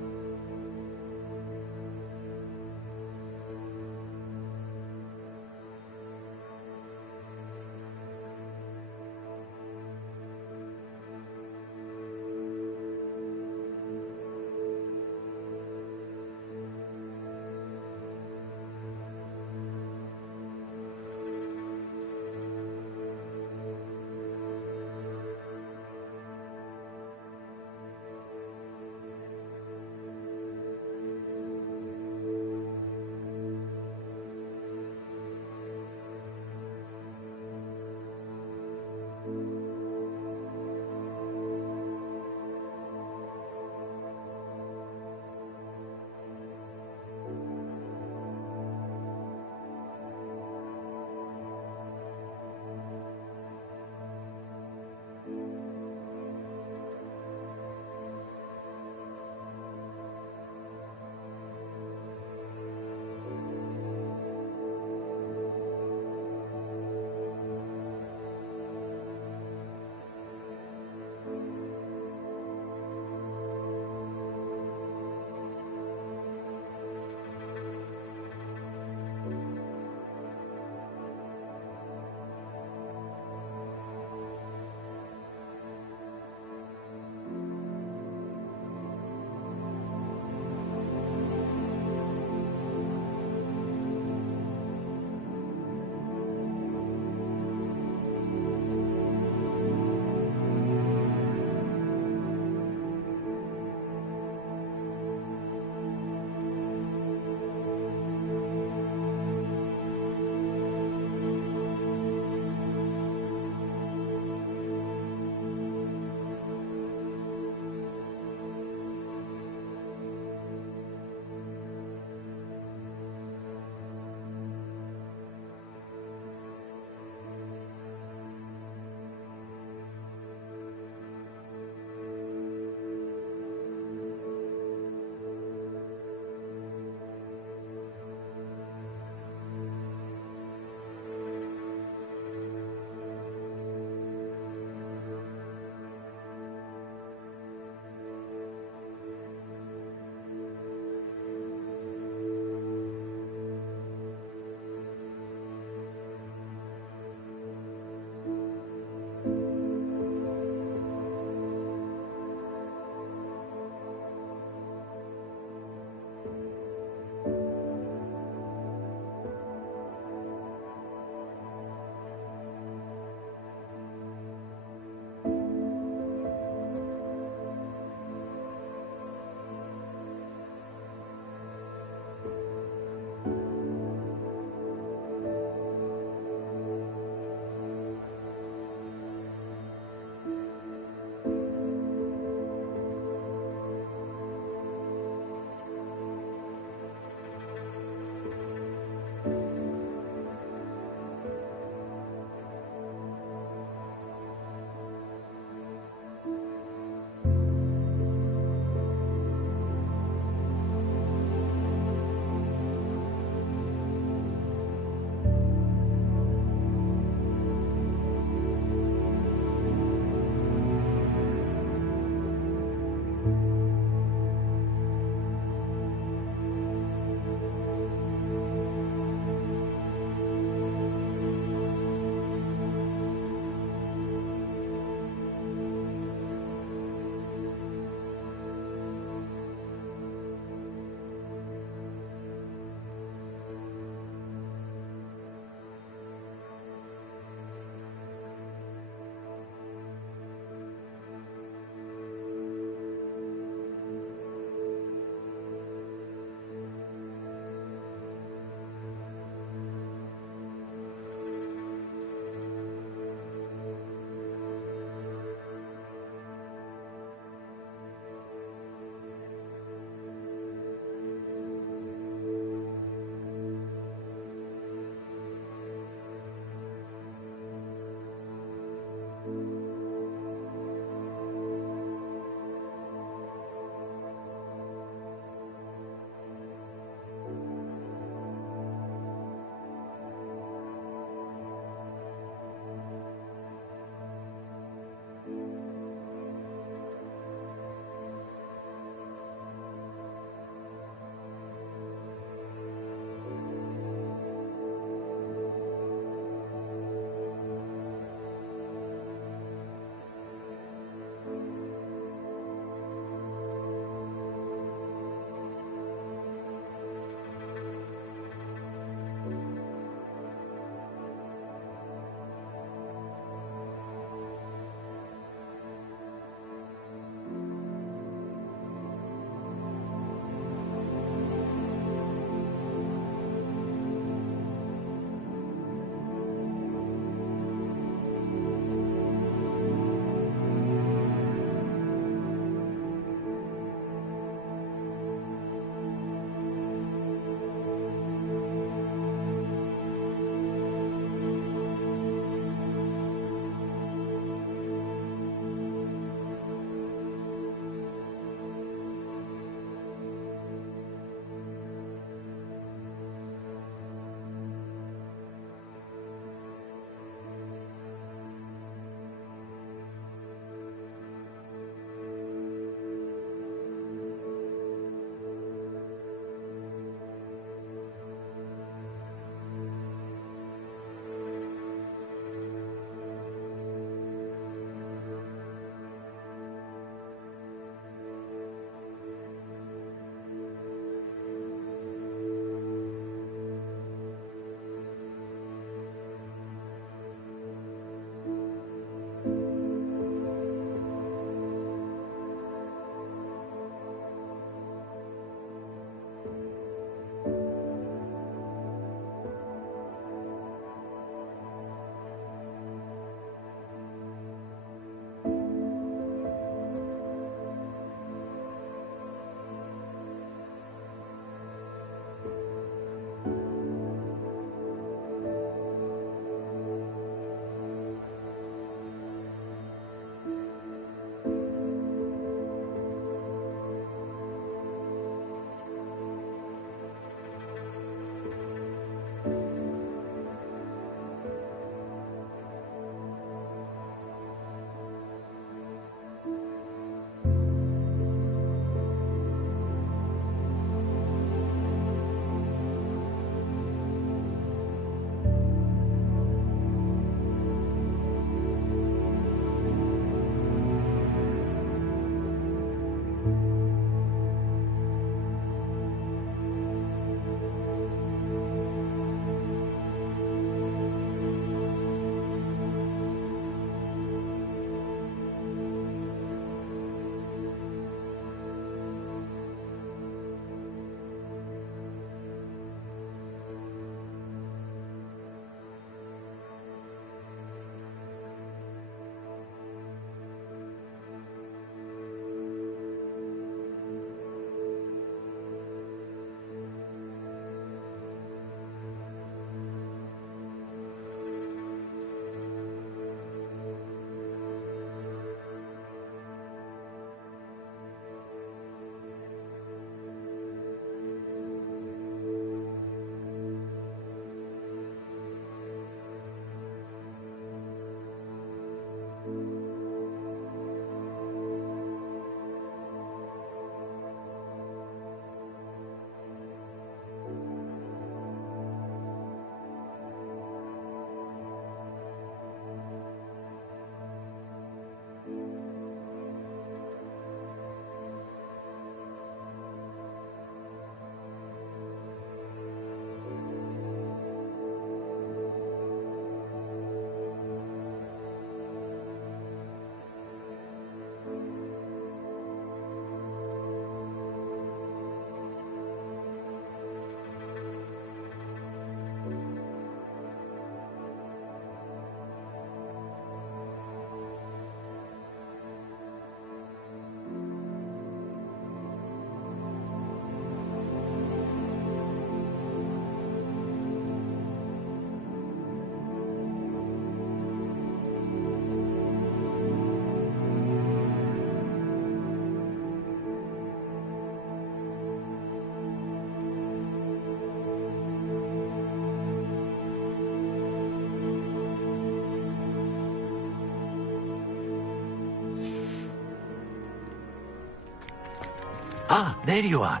Ah, there you are.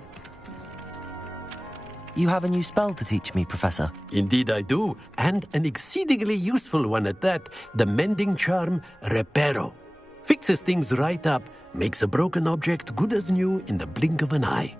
You have a new spell to teach me, Professor. Indeed I do, and an exceedingly useful one at that. The mending charm, Reparo. Fixes things right up, makes a broken object good as new in the blink of an eye.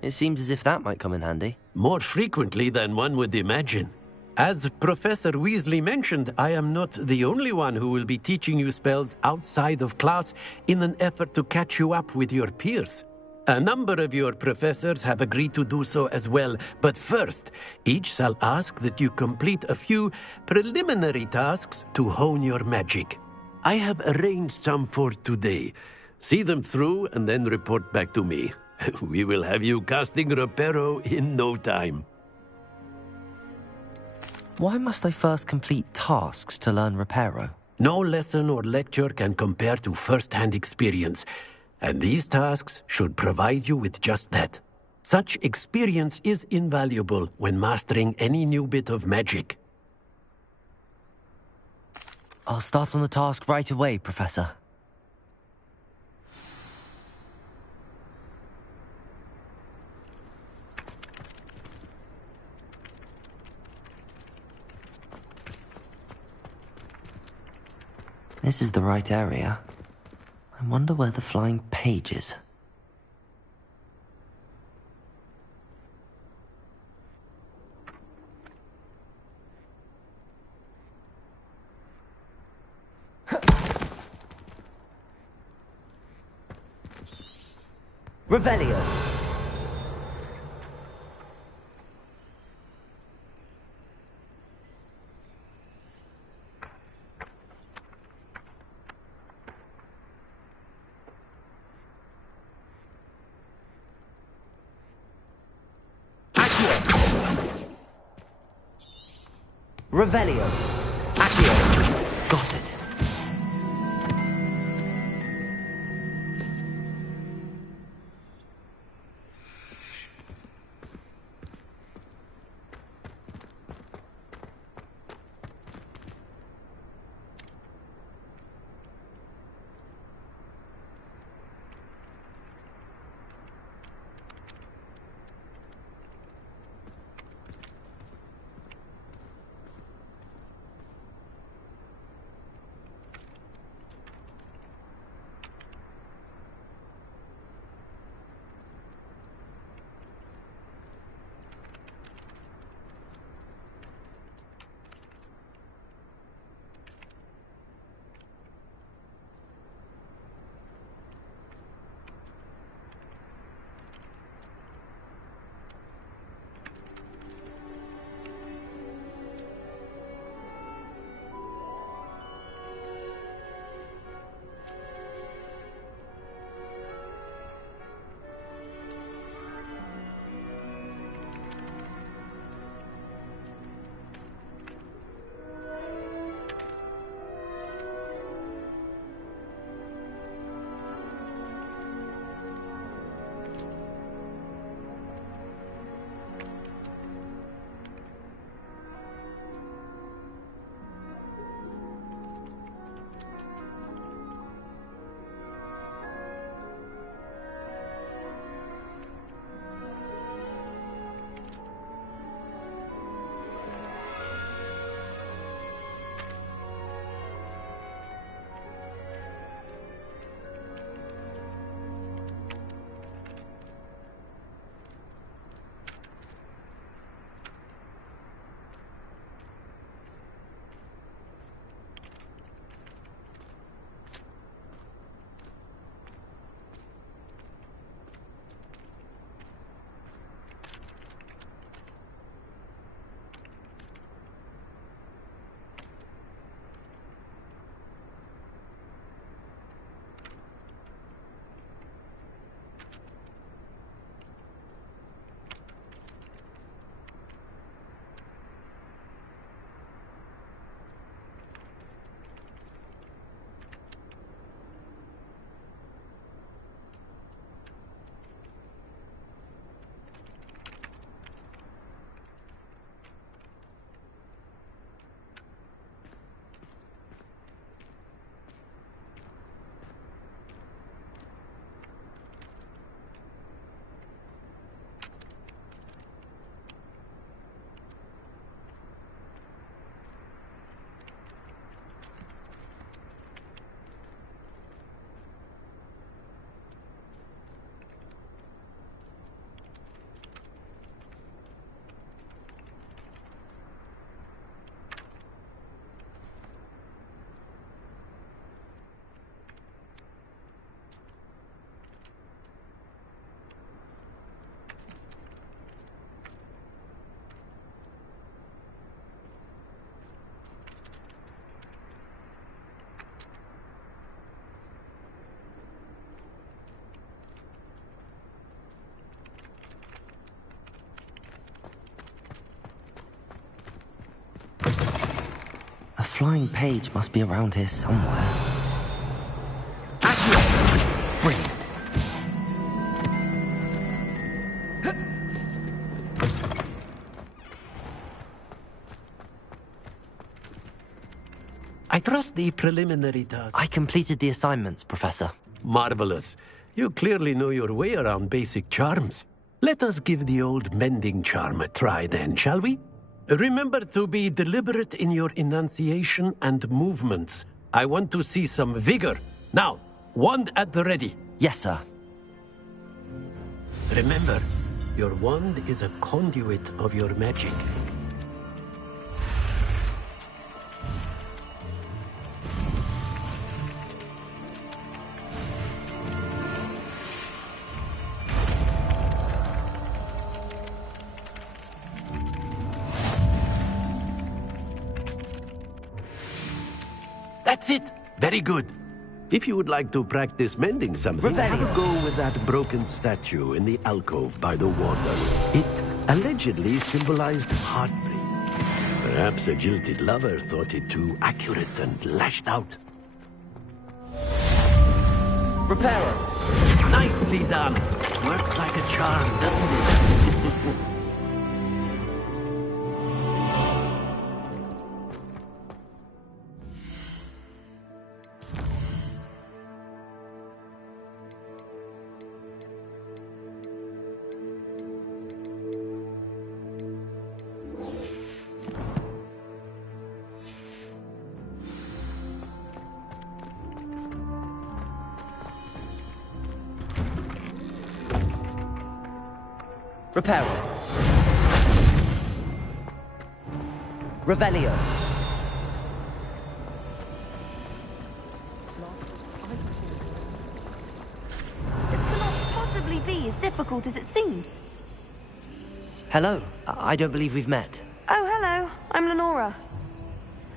It seems as if that might come in handy. More frequently than one would imagine. As Professor Weasley mentioned, I am not the only one who will be teaching you spells outside of class in an effort to catch you up with your peers. A number of your professors have agreed to do so as well, but first, each shall ask that you complete a few preliminary tasks to hone your magic. I have arranged some for today. See them through and then report back to me. We will have you casting Reparo in no time. Why must I first complete tasks to learn Reparo? No lesson or lecture can compare to first-hand experience, and these tasks should provide you with just that. Such experience is invaluable when mastering any new bit of magic. I'll start on the task right away, Professor. This is the right area. I wonder where the flying page is. Revelio. Revelio. Accio. Got it. flying page must be around here somewhere. Accio! Brilliant. I trust the preliminary task. I completed the assignments, Professor. Marvelous. You clearly know your way around basic charms. Let us give the old mending charm a try then, shall we? Remember to be deliberate in your enunciation and movements. I want to see some vigor. Now, wand at the ready. Yes, sir. Remember, your wand is a conduit of your magic. That's it! Very good. If you would like to practice mending something, have a go with that broken statue in the alcove by the water. It allegedly symbolized heartbreak. Perhaps a jilted lover thought it too accurate and lashed out. Reparo! Nicely done! Works like a charm, doesn't it? Reparo. Revelio. This cannot possibly be as difficult as it seems. Hello. I don't believe we've met. Oh, hello. I'm Lenora.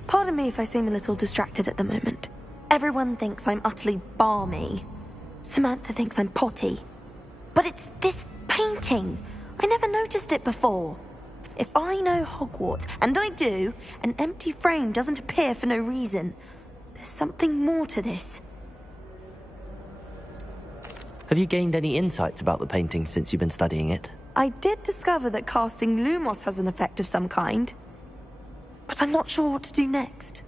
Pardon me if I seem a little distracted at the moment. Everyone thinks I'm utterly balmy. Samantha thinks I'm potty. But it's this painting. I never noticed it before. If I know Hogwarts, and I do, an empty frame doesn't appear for no reason. There's something more to this. Have you gained any insights about the painting since you've been studying it? I did discover that casting Lumos has an effect of some kind. But I'm not sure what to do next.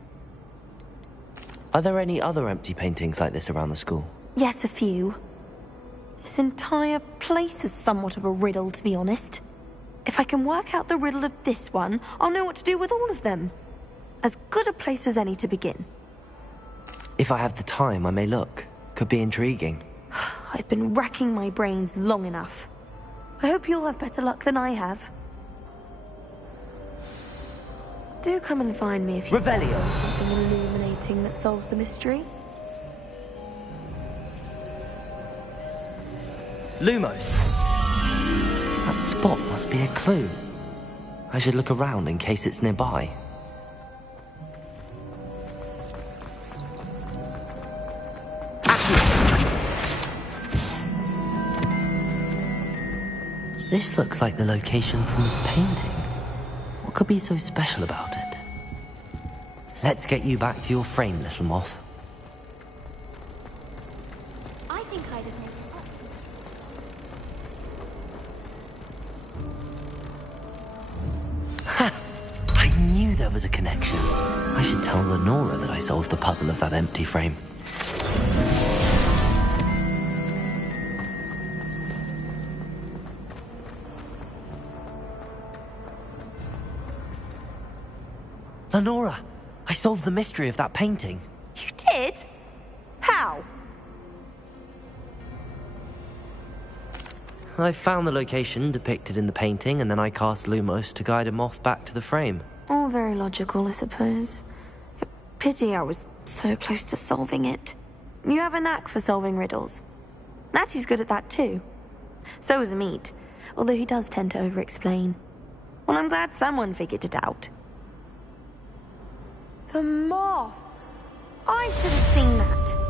Are there any other empty paintings like this around the school? Yes, a few. This entire place is somewhat of a riddle, to be honest. If I can work out the riddle of this one, I'll know what to do with all of them. As good a place as any to begin. If I have the time, I may look. Could be intriguing. I've been racking my brains long enough. I hope you'll have better luck than I have. Do come and find me if you Revelio. find something illuminating that solves the mystery. Lumos. That spot must be a clue. I should look around in case it's nearby. This looks like the location from the painting. What could be so special about it? Let's get you back to your frame, little moth. I think I'd have made it. Ha! I knew there was a connection. I should tell Lenora that I solved the puzzle of that empty frame. Lenora, I solved the mystery of that painting. You did? How? I found the location depicted in the painting, and then I cast Lumos to guide a moth back to the frame. All very logical, I suppose. Pity I was so close to solving it. You have a knack for solving riddles. Natty's good at that too. So is Amit, although he does tend to over-explain. Well, I'm glad someone figured it out. The moth! I should have seen that.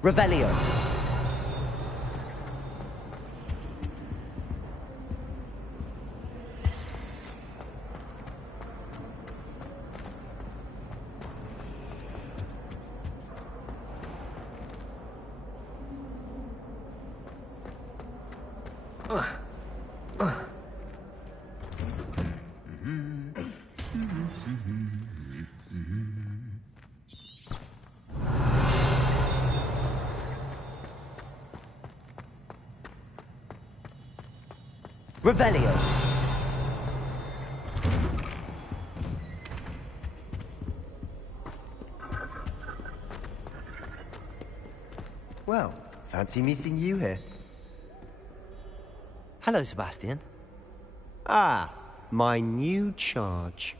Revelio. Revelio. Well, fancy meeting you here. Hello, Sebastian. Ah, my new charge.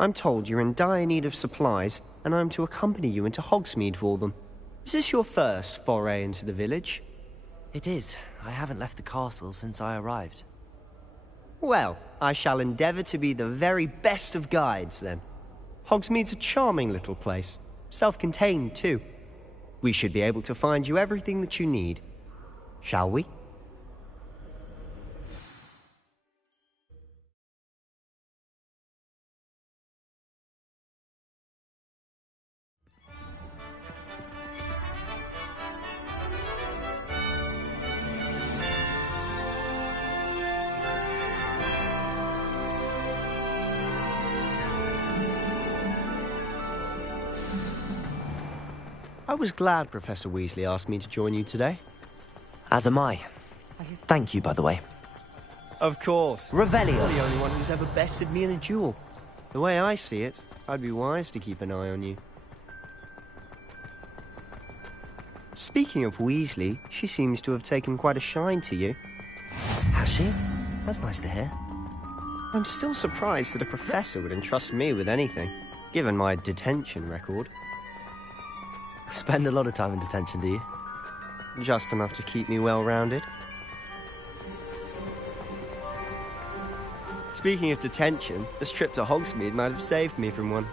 I'm told you're in dire need of supplies, and I'm to accompany you into Hogsmeade for them. Is this your first foray into the village? It is. I haven't left the castle since I arrived. Well, I shall endeavour to be the very best of guides, then. Hogsmeade's a charming little place. Self-contained, too. We should be able to find you everything that you need. Shall we? I was glad Professor Weasley asked me to join you today. As am I. Thank you, by the way. Of course. Revelio. You're the only one who's ever bested me in a duel. The way I see it, I'd be wise to keep an eye on you. Speaking of Weasley, she seems to have taken quite a shine to you. Has she? That's nice to hear. I'm still surprised that a professor would entrust me with anything, given my detention record. Spend a lot of time in detention, do you? Just enough to keep me well-rounded. Speaking of detention, this trip to Hogsmeade might have saved me from one.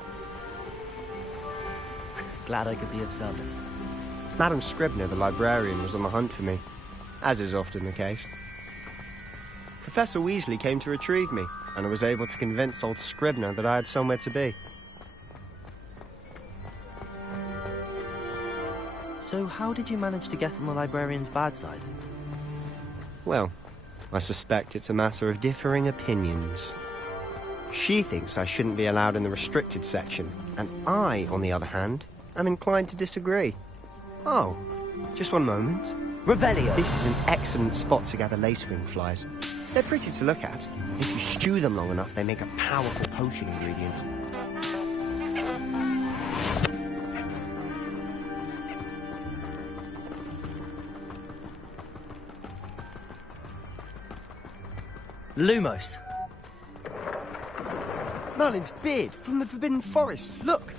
Glad I could be of service. Madam Scribner, the librarian, was on the hunt for me, as is often the case. Professor Weasley came to retrieve me, and I was able to convince old Scribner that I had somewhere to be. So how did you manage to get on the librarian's bad side? Well, I suspect it's a matter of differing opinions. She thinks I shouldn't be allowed in the restricted section, and I, on the other hand, am inclined to disagree. Oh, just one moment. Revelio! This is an excellent spot to gather lacewing flies. They're pretty to look at. If you stew them long enough, they make a powerful potion ingredient. Lumos. Merlin's beard from the Forbidden Forest. Look!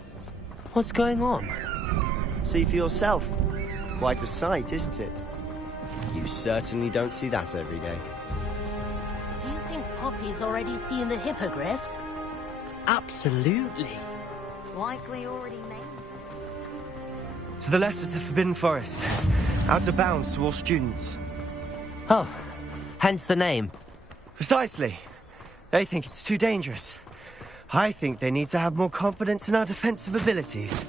What's going on? See for yourself. Quite a sight, isn't it? You certainly don't see that every day. Do you think Poppy's already seen the hippogriffs? Absolutely. Likely already made. To the left is the Forbidden Forest. Out of bounds to all students. Oh, hence the name. Precisely. They think it's too dangerous. I think they need to have more confidence in our defensive abilities.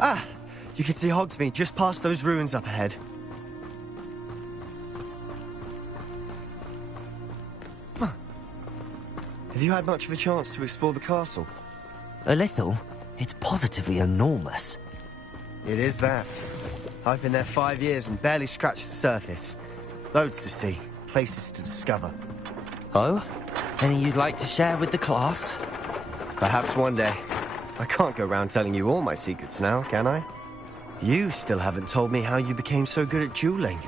Ah, you can see Hogsmeade just past those ruins up ahead. Have you had much of a chance to explore the castle? A little. It's positively enormous. It is that. I've been there 5 years and barely scratched the surface. Loads to see, places to discover. Oh? Any you'd like to share with the class? Perhaps one day. I can't go round telling you all my secrets now, can I? You still haven't told me how you became so good at dueling.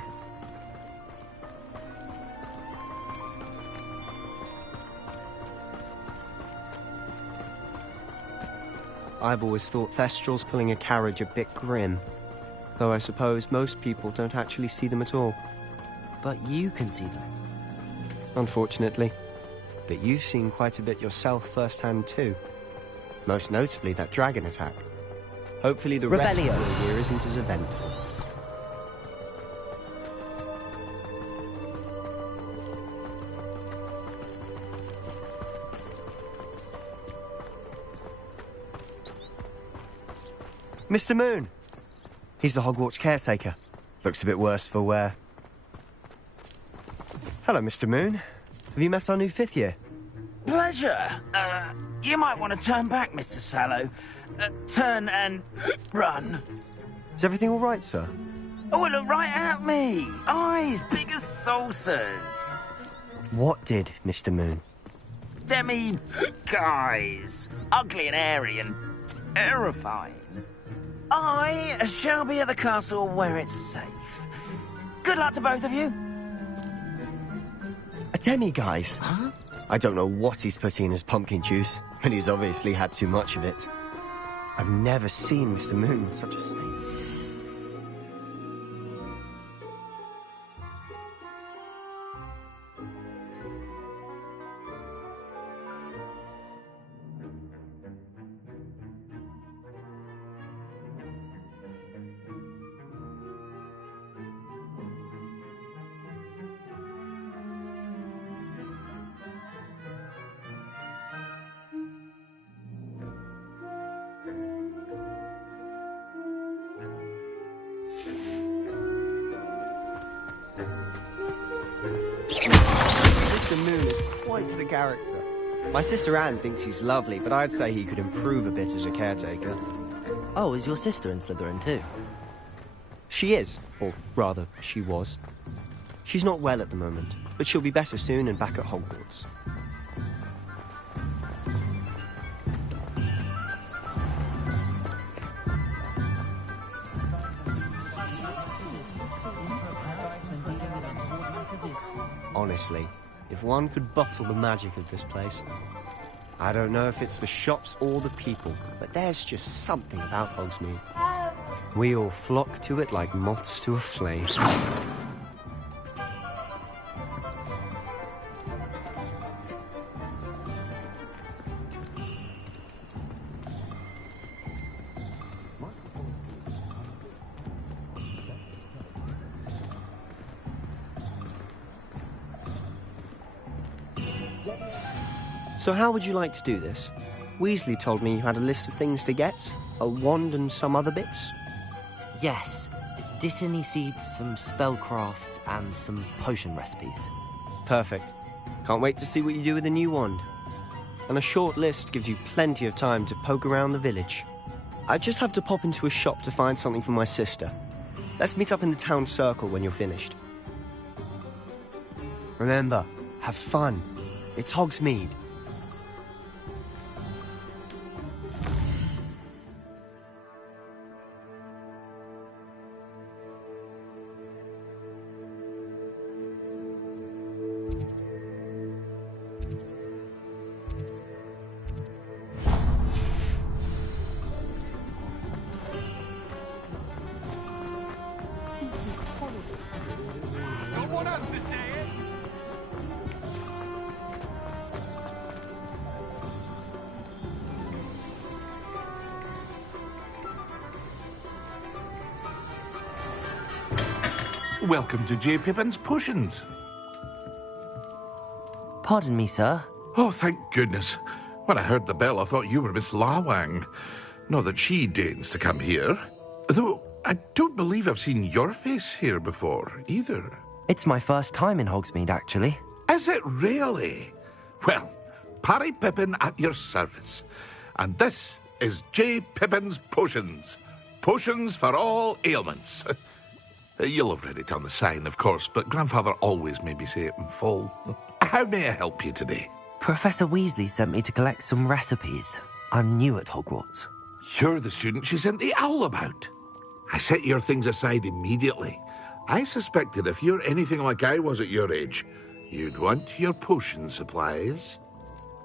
I've always thought Thestrals pulling a carriage a bit grim. Though I suppose most people don't actually see them at all. But you can see them. Unfortunately. But you've seen quite a bit yourself firsthand too. Most notably that dragon attack. Hopefully the rest of the year isn't as eventful. Mr. Moon! He's the Hogwarts caretaker. Looks a bit worse for wear. Hello, Mr. Moon. Have you met our new 5th year? Pleasure. You might want to turn back, Mr. Sallow. Turn and run. Is everything all right, sir? Oh, look right at me. Eyes big as saucers. What did, Mr. Moon? Guys. Ugly and hairy and terrifying. I shall be at the castle where it's safe. Good luck to both of you. A demi-guise? Huh? I don't know what he's putting in his pumpkin juice, but he's obviously had too much of it. I've never seen Mr. Moon in such a state. Mr. Moon is quite the character. My sister Anne thinks he's lovely, but I'd say he could improve a bit as a caretaker. Oh, is your sister in Slytherin too? She is, or rather, she was. She's not well at the moment, but she'll be better soon and back at Hogwarts. Honestly, if one could bottle the magic of this place. I don't know if it's the shops or the people, but there's just something about Hogsmeade. We all flock to it like moths to a flame. So how would you like to do this? Weasley told me you had a list of things to get, a wand and some other bits. Yes. Dittany seeds, some spellcrafts, and some potion recipes. Perfect. Can't wait to see what you do with the new wand. And a short list gives you plenty of time to poke around the village. I just have to pop into a shop to find something for my sister. Let's meet up in the town circle when you're finished. Remember, have fun. It's Hogsmeade. Welcome to J. Pippin's Potions. Pardon me, sir. Oh, thank goodness. When I heard the bell, I thought you were Miss Lawang. Not that she deigns to come here. Though, I don't believe I've seen your face here before, either. It's my first time in Hogsmeade, actually. Is it really? Well, Parry Pippin at your service. And this is J. Pippin's Potions. Potions for all ailments. You'll have read it on the sign, of course, but Grandfather always made me say it in full. How may I help you today? Professor Weasley sent me to collect some recipes. I'm new at Hogwarts. You're the student she sent the owl about. I set your things aside immediately. I suspected if you're anything like I was at your age, you'd want your potion supplies.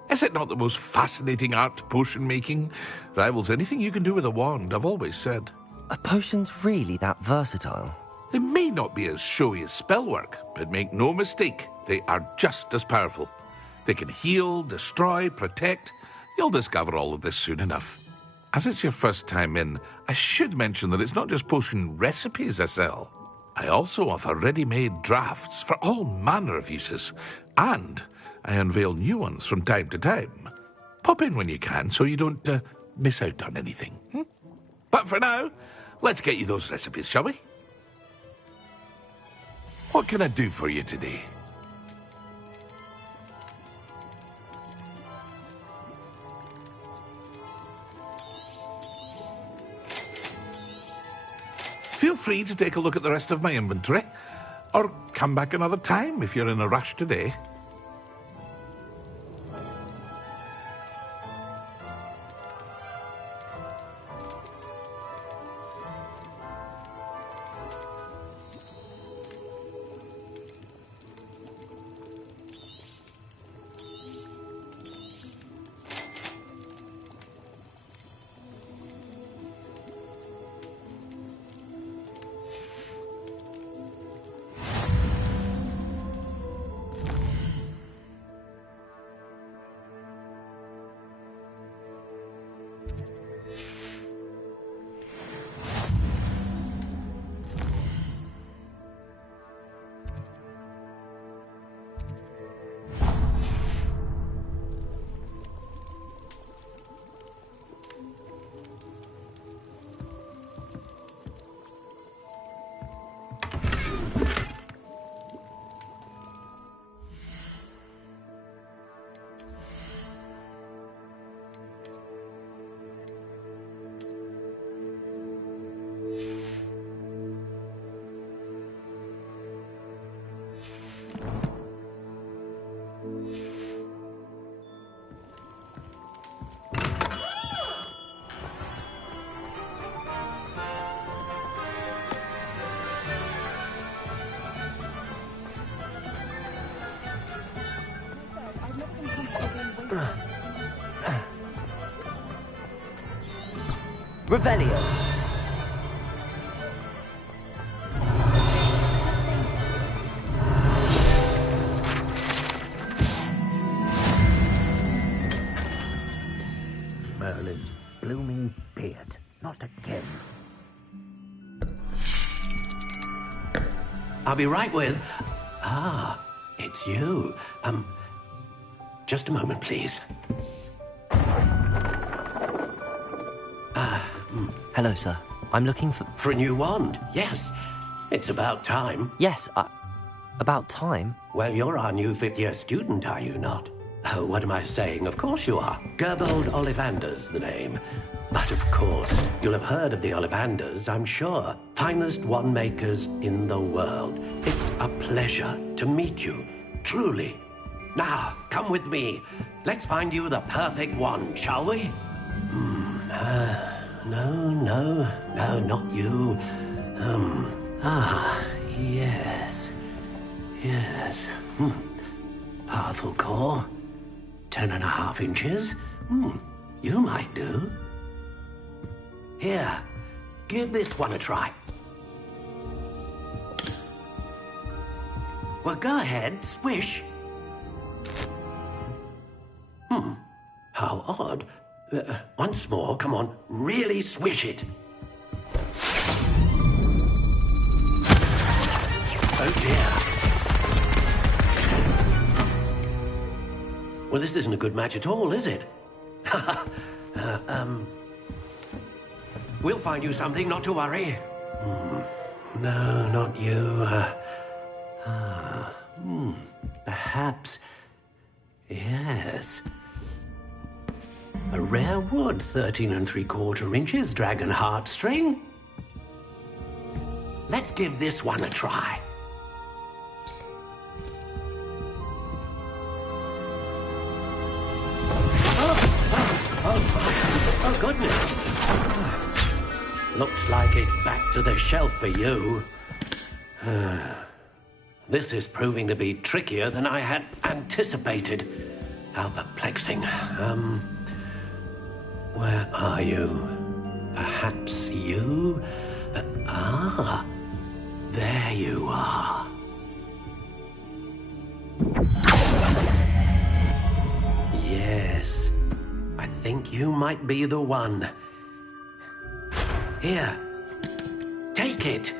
Is it not the most fascinating art, potion making? Rivals anything you can do with a wand, I've always said. Are potions really that versatile? They may not be as showy as spellwork, but make no mistake, they are just as powerful. They can heal, destroy, protect. You'll discover all of this soon enough. As it's your first time in, I should mention that it's not just potion recipes I sell. I also offer ready-made drafts for all manner of uses, and I unveil new ones from time to time. Pop in when you can so you don't miss out on anything. But for now, let's get you those recipes, shall we? What can I do for you today? Feel free to take a look at the rest of my inventory, or come back another time if you're in a rush today. Revelio. Merlin's blooming beard. Not again. I'll be right with... Ah, it's you. Just a moment, please. Hello, sir. I'm looking for... For a new wand, yes. It's about time. Yes, about time? Well, you're our new fifth-year student, are you not? Oh, what am I saying? Of course you are. Gerbold Ollivander's the name. But of course, you'll have heard of the Ollivanders, I'm sure. Finest wand makers in the world. It's a pleasure to meet you, truly. Now, come with me. Let's find you the perfect wand, shall we? No, not you. Yes. Powerful core. 10.5 inches. You might do. Here, give this one a try. Well, go ahead, swish. How odd. Once more, come on, really swish it. Oh dear. Well, this isn't a good match at all, is it? We'll find you something, not to worry. No, not you. Perhaps... Yes. A rare wood, 13 3/4 inches, dragon heartstring. Let's give this one a try. Oh, goodness. Looks like it's back to the shelf for you. This is proving to be trickier than I had anticipated. How perplexing. Where are you? Perhaps you? There you are. Yes, I think you might be the one. Here, take it.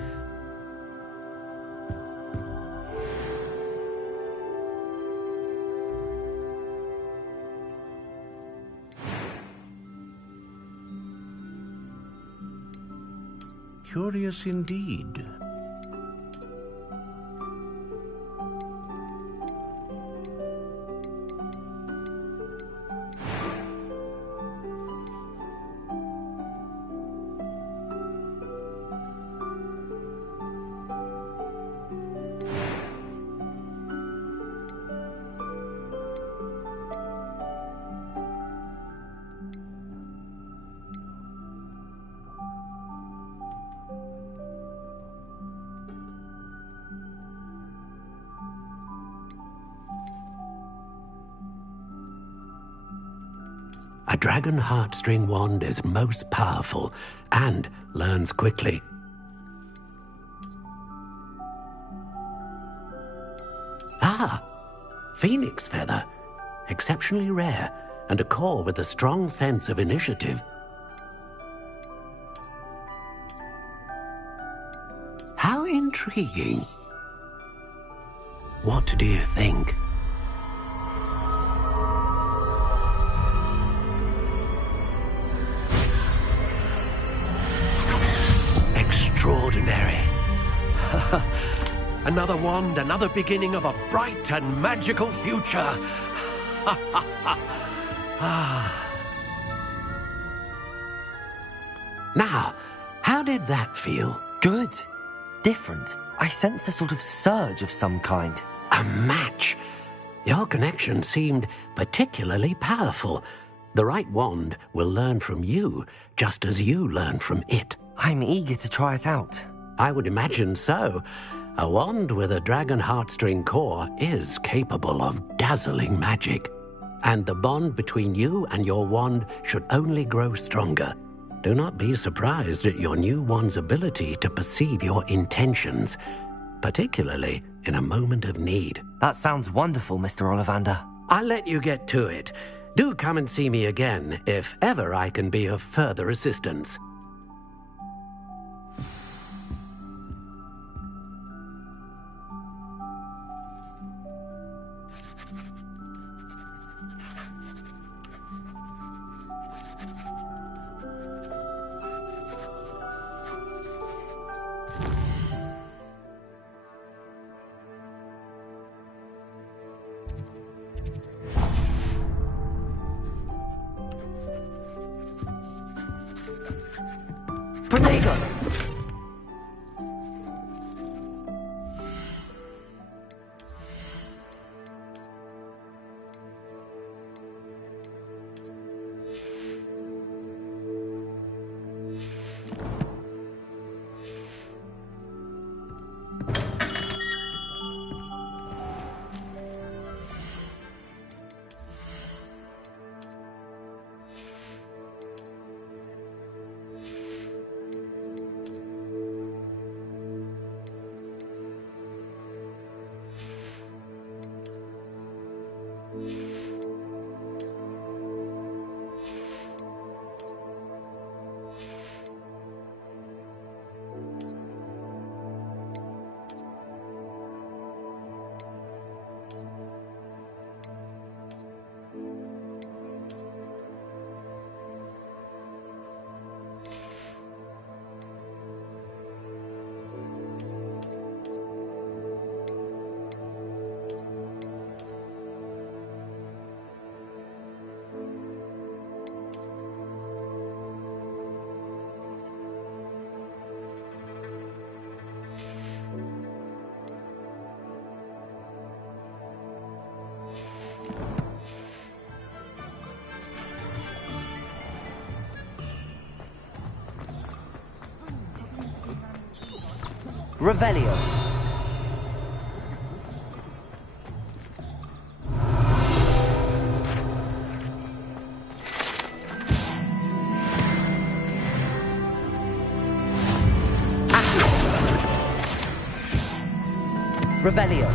Curious indeed. A dragon heartstring wand is most powerful and learns quickly. Phoenix feather. Exceptionally rare, and a core with a strong sense of initiative. How intriguing. What do you think? Extraordinary. Another wand, another beginning of a bright and magical future. Now, how did that feel? Good. Different. I sensed a sort of surge of some kind. A match. Your connection seemed particularly powerful. The right wand will learn from you, just as you learn from it. I'm eager to try it out. I would imagine so. A wand with a dragon heartstring core is capable of dazzling magic. And the bond between you and your wand should only grow stronger. Do not be surprised at your new wand's ability to perceive your intentions, particularly in a moment of need. That sounds wonderful, Mr. Ollivander. I'll let you get to it. Do come and see me again if ever I can be of further assistance. Protego! Revelio. Revelio.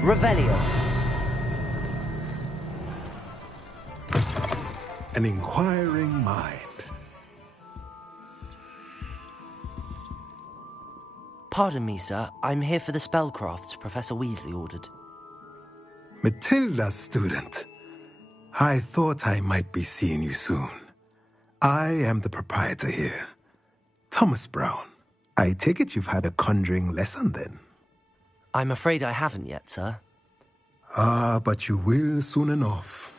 Revelio. An inquiring mind. Pardon me, sir. I'm here for the spellcrafts Professor Weasley ordered. Matilda's student. I thought I might be seeing you soon. I am the proprietor here, Thomas Brown. I take it you've had a conjuring lesson then? I'm afraid I haven't yet, sir. Ah, but you will soon enough.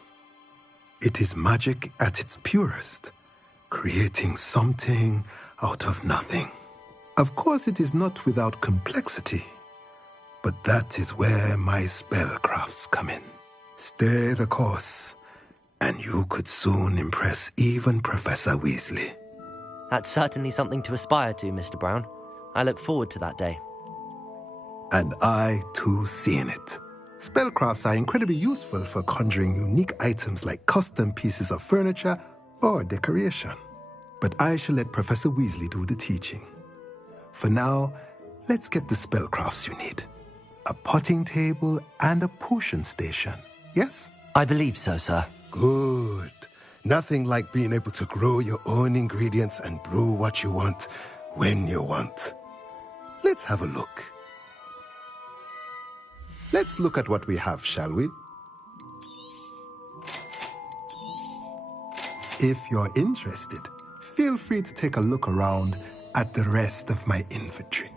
It is magic at its purest, creating something out of nothing. Of course, it is not without complexity, but that is where my spellcrafts come in. Stay the course, and you could soon impress even Professor Weasley. That's certainly something to aspire to, Mr. Brown. I look forward to that day. And I, too, seeing it. Spellcrafts are incredibly useful for conjuring unique items like custom pieces of furniture or decoration. But I shall let Professor Weasley do the teaching. For now, let's get the spellcrafts you need. A potting table and a potion station, yes? I believe so, sir. Good. Nothing like being able to grow your own ingredients and brew what you want when you want. Let's have a look. Let's look at what we have, shall we? If you're interested, feel free to take a look around at the rest of my inventory.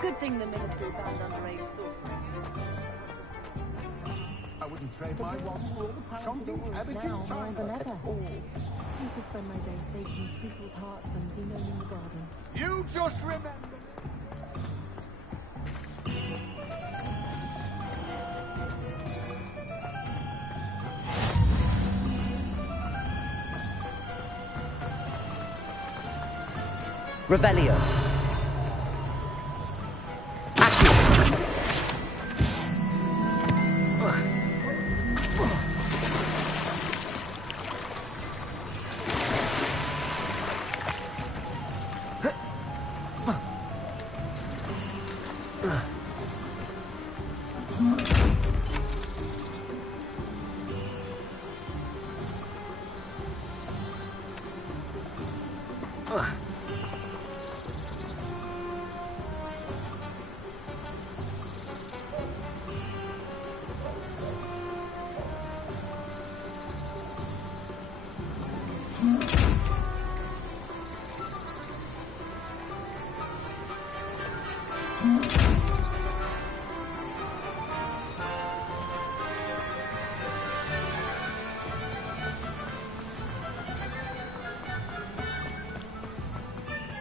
Good thing the military banned underage sorcery. I wouldn't trade my one for chomping Abbott's child than ever. at all. You should spend my days baking people's hearts and denouing the garden. You just remember. Revelio.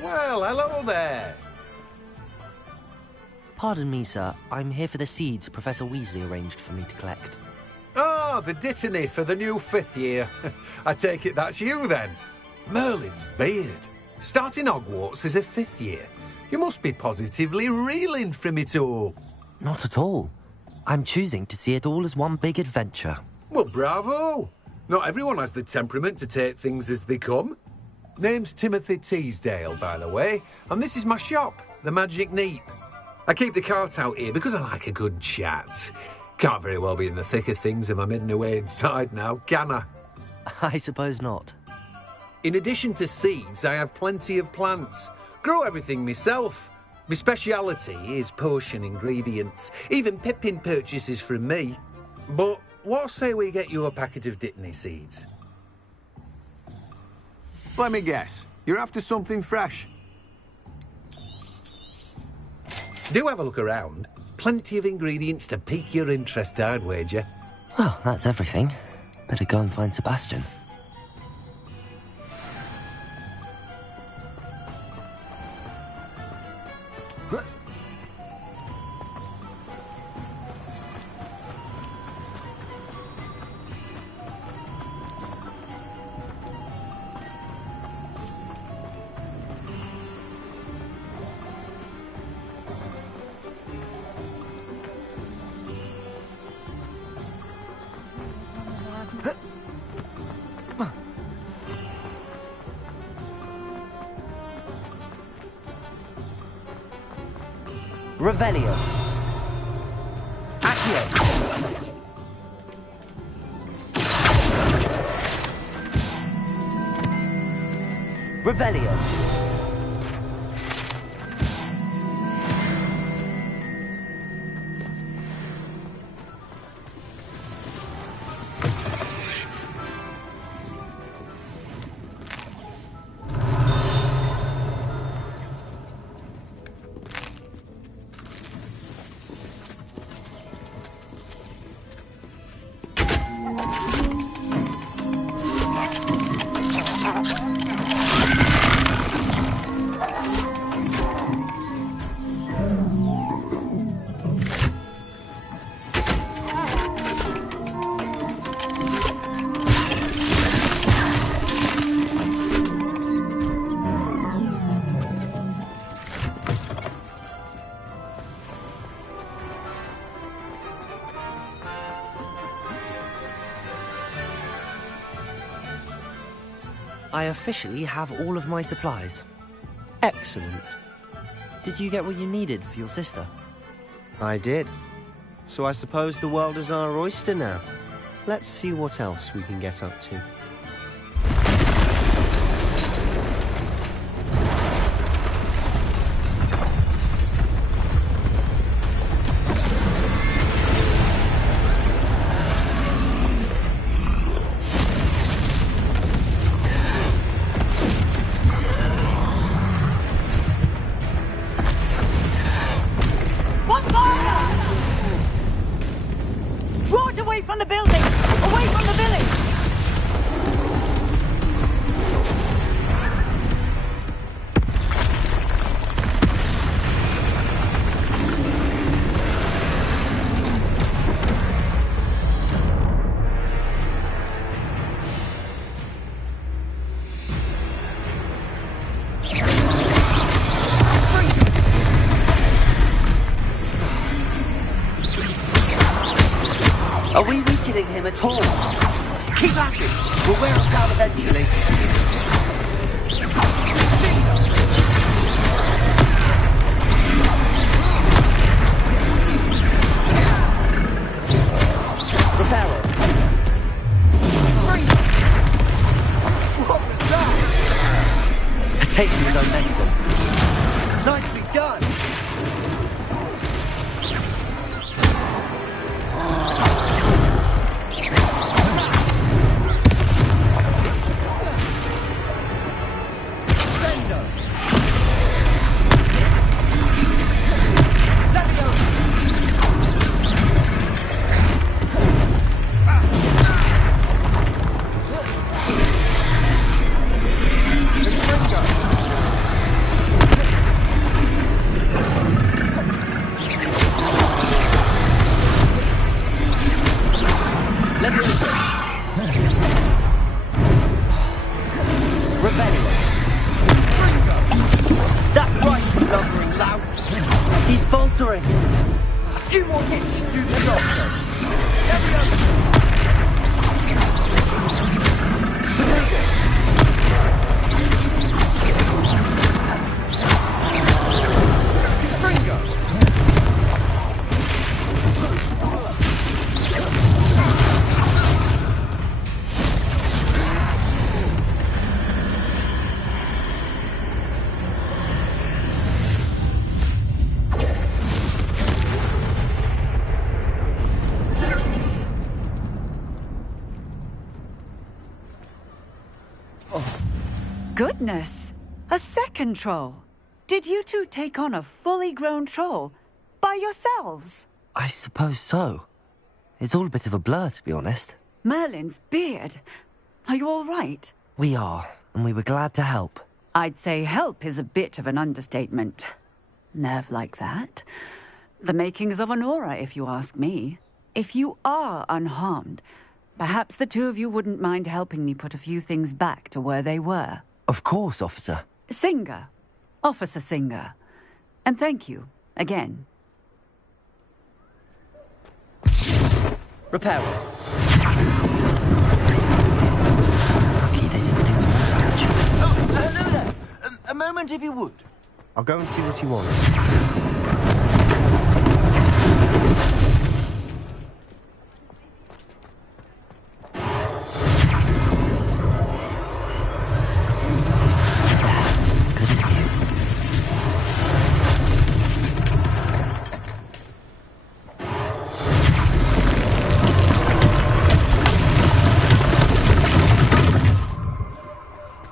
Well, hello there. Pardon me, sir. I'm here for the seeds Professor Weasley arranged for me to collect. Ah, the dittany for the new 5th year. I take it that's you, then. Merlin's beard. Starting Hogwarts as a 5th year. You must be positively reeling from it all. Not at all. I'm choosing to see it all as one big adventure. Well, bravo. Not everyone has the temperament to take things as they come. Name's Timothy Teasdale, by the way, and this is my shop, the Magic Neep. I keep the cart out here because I like a good chat. Can't very well be in the thick of things if I'm hidden away inside now, can I? I suppose not. In addition to seeds, I have plenty of plants. Grow everything myself. My speciality is potion ingredients. Even Pippin purchases from me. But what say we get you a packet of Dittany seeds? Let me guess. You're after something fresh. Do have a look around. Plenty of ingredients to pique your interest, I'd wager. Well, that's everything. Better go and find Sebastian. Revelio. Accio. Revelio. I officially have all of my supplies. Excellent. Did you get what you needed for your sister? I did. So I suppose the world is our oyster now. Let's see what else we can get up to. Are we weakening him at all? Keep at it! We'll wear him down eventually. Reparo. What was that? A taste of his own medicine. Nicely done! That's right, you lumbering louts. He's faltering. A few more hits to the doctor. There we go. Goodness! A second troll! Did you two take on a fully grown troll? By yourselves? I suppose so. It's all a bit of a blur, to be honest. Merlin's beard. Are you all right? We are, and we were glad to help. I'd say help is a bit of an understatement. Nerve like that. The makings of an aura, if you ask me. If you are unharmed, perhaps the two of you wouldn't mind helping me put a few things back to where they were. Of course, officer. Singer. Officer Singer. And thank you, again. Repairer. Lucky they didn't do more damage. Oh, hello there. A moment, if you would. I'll go and see what he wants.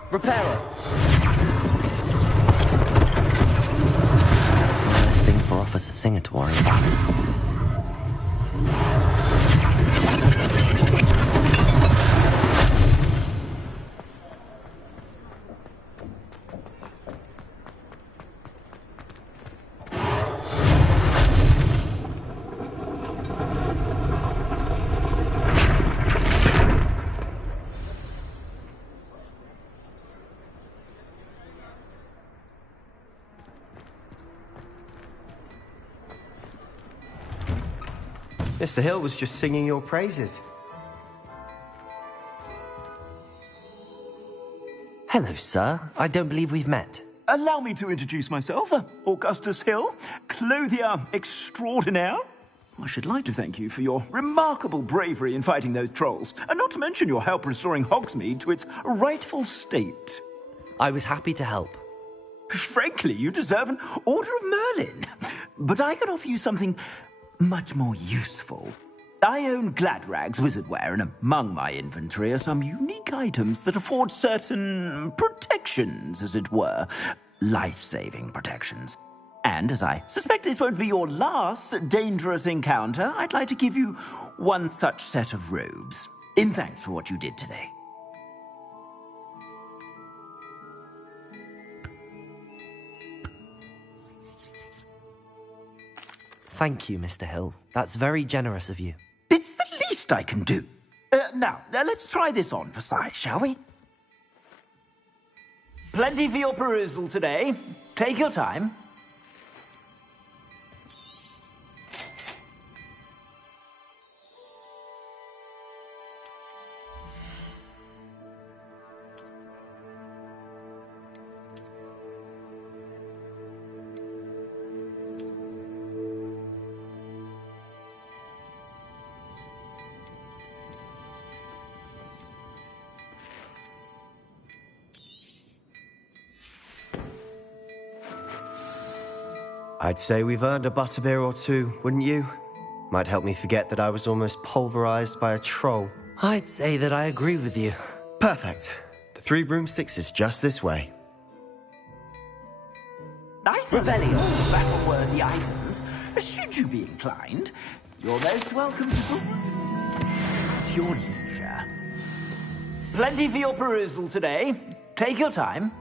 Repairer. Less thing for Officer Singer to worry about. Mr. Hill was just singing your praises. Hello, sir. I don't believe we've met. Allow me to introduce myself, Augustus Hill, clothier extraordinaire. I should like to thank you for your remarkable bravery in fighting those trolls, and not to mention your help restoring Hogsmeade to its rightful state. I was happy to help. Frankly, you deserve an Order of Merlin. But I can offer you something much more useful. I own Gladrag's wizardware, and among my inventory are some unique items that afford certain protections, as it were. Life-saving protections. And as I suspect this won't be your last dangerous encounter, I'd like to give you one such set of robes, in thanks for what you did today. Thank you, Mr. Hill. That's very generous of you. It's the least I can do. Now, let's try this on for size, shall we? Plenty for your perusal today. Take your time. I'd say we've earned a butterbeer or two, wouldn't you? Might help me forget that I was almost pulverized by a troll. I'd say that I agree with you. Perfect. The 3 broomsticks is just this way. I survey all battle-worthy items. Should you be inclined, you're most welcome to peruse at your leisure. Plenty for your perusal today. Take your time.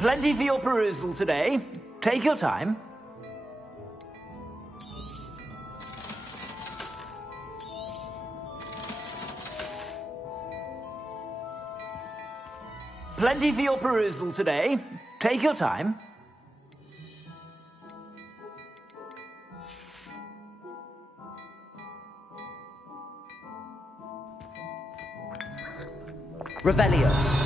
Plenty for your perusal today. Take your time. Plenty for your perusal today. Take your time. Revelio.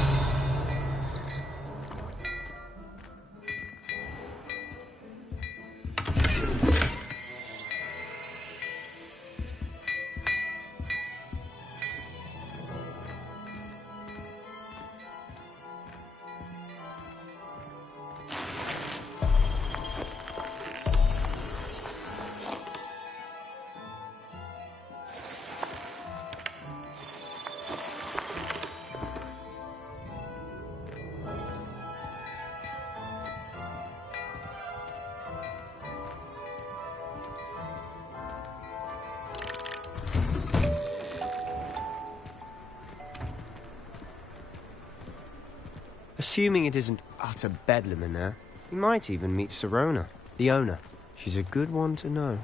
Assuming it isn't utter bedlam in there, you might even meet Sirona, the owner. She's a good one to know.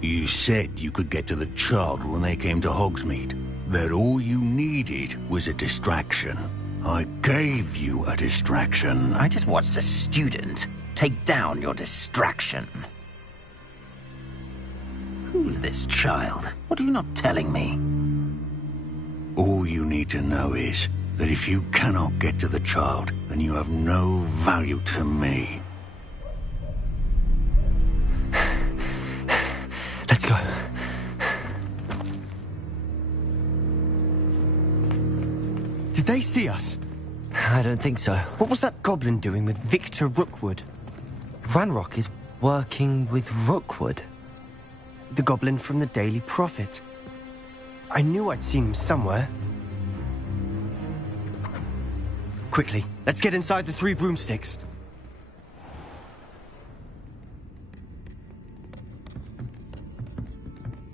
You said you could get to the child when they came to Hogsmeade. That all you needed was a distraction. I gave you a distraction. I just watched a student take down your distraction. Who's this child? What are you not telling me? All you need to know is that if you cannot get to the child, then you have no value to me. Let's go. Did they see us? I don't think so. What was that goblin doing with Victor Rookwood? Ranrock is working with Rookwood. The goblin from the Daily Prophet. I knew I'd seen him somewhere. Quickly, let's get inside the Three Broomsticks.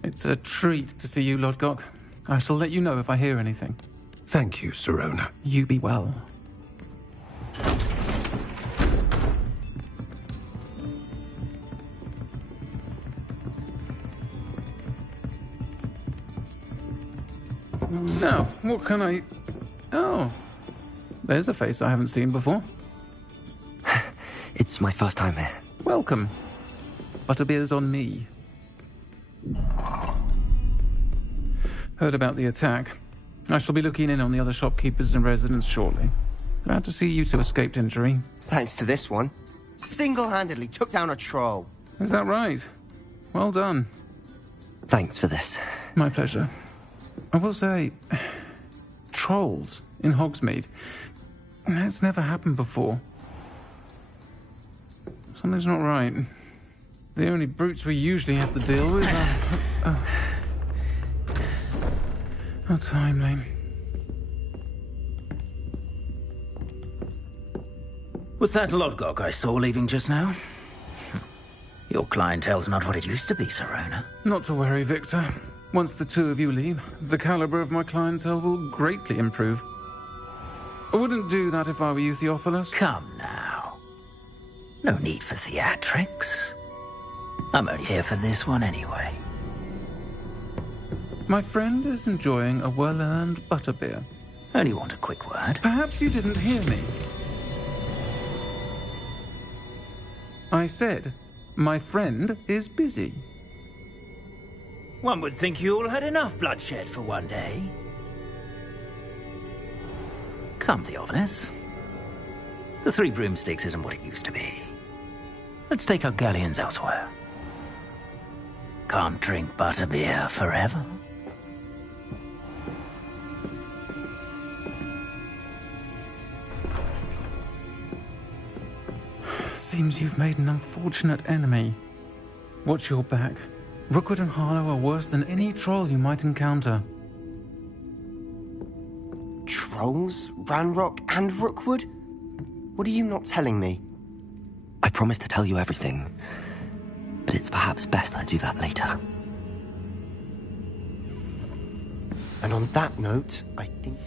It's a treat to see you, Lodgok. I shall let you know if I hear anything. Thank you, Sirona. You be well. Now, what can I... Oh, there's a face I haven't seen before. It's my first time here. Welcome. Butterbeer's on me. Heard about the attack. I shall be looking in on the other shopkeepers and residents shortly. Glad to see you two escaped injury. Thanks to this one. Single-handedly took down a troll. Is that right? Well done. Thanks for this. My pleasure. I will say, trolls in Hogsmeade. That's never happened before. Something's not right. The only brutes we usually have to deal with are... How timely. Was that Lodgok I saw leaving just now? Your clientele's not what it used to be, Sirona. Not to worry, Victor. Once the two of you leave, the caliber of my clientele will greatly improve. I wouldn't do that if I were you, Theophilus. Come now. No need for theatrics. I'm only here for this one anyway. My friend is enjoying a well-earned butterbeer. Only want a quick word. Perhaps you didn't hear me. I said, my friend is busy. One would think you all had enough bloodshed for one day. Come, Theophilus. The Three Broomsticks isn't what it used to be. Let's take our galleons elsewhere. Can't drink butterbeer forever. Seems you've made an unfortunate enemy. Watch your back. Rookwood and Harlow are worse than any troll you might encounter. Trolls? Ranrock and Rookwood? What are you not telling me? I promised to tell you everything, but it's perhaps best I do that later. And on that note, I think...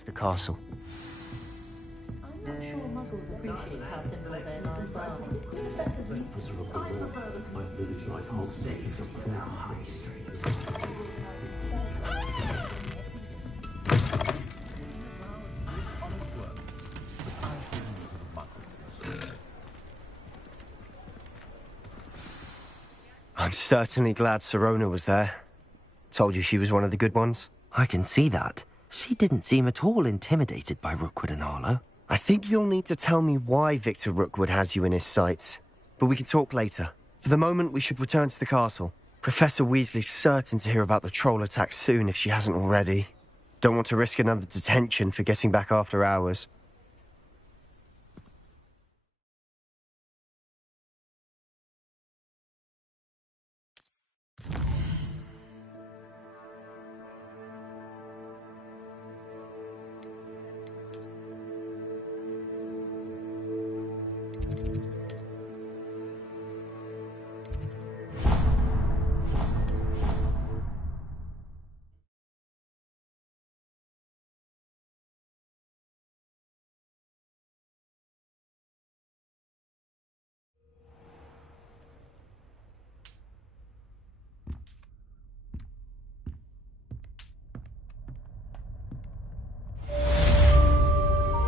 to the castle. I'm not sure muggles appreciate how simple their lives are. My village lies all safe in our high street. I'm certainly glad Sirona was there. Told you she was one of the good ones. I can see that. She didn't seem at all intimidated by Rookwood and Arlo. I think you'll need to tell me why Victor Rookwood has you in his sights. But we can talk later. For the moment, we should return to the castle. Professor Weasley's certain to hear about the troll attack soon if she hasn't already. Don't want to risk another detention for getting back after hours.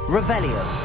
Revelio.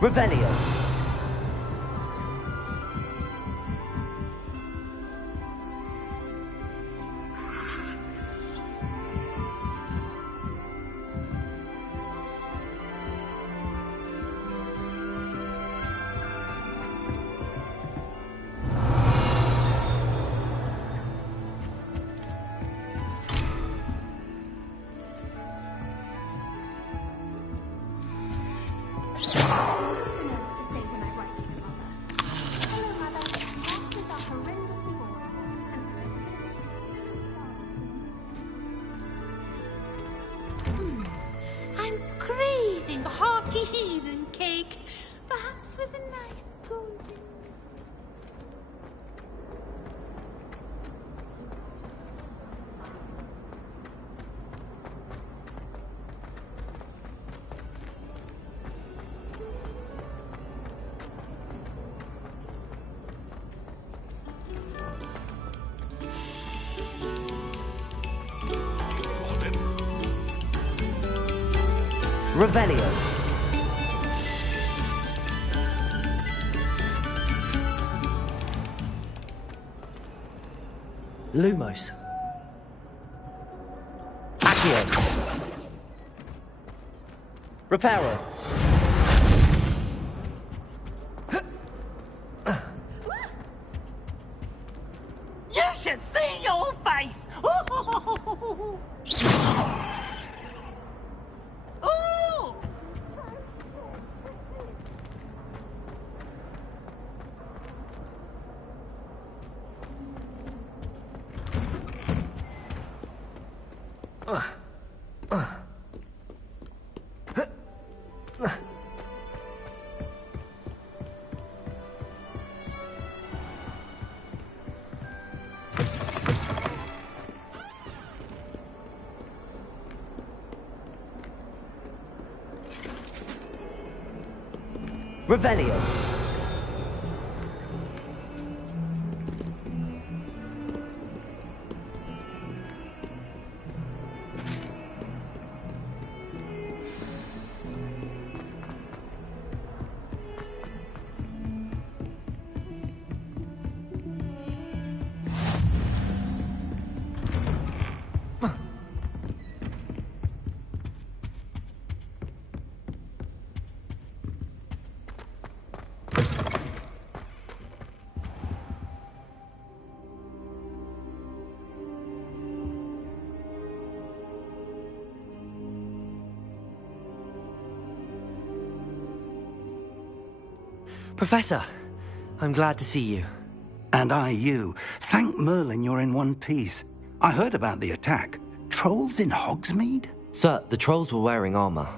Revelio. I'm craving a hearty heathen cake, perhaps with a nice golden. Revelio. Lumos. Accio. Reparo. You should see your face! Ooh! Revelio. Professor, I'm glad to see you. And I you. Thank Merlin you're in one piece. I heard about the attack. Trolls in Hogsmeade? Sir, the trolls were wearing armor.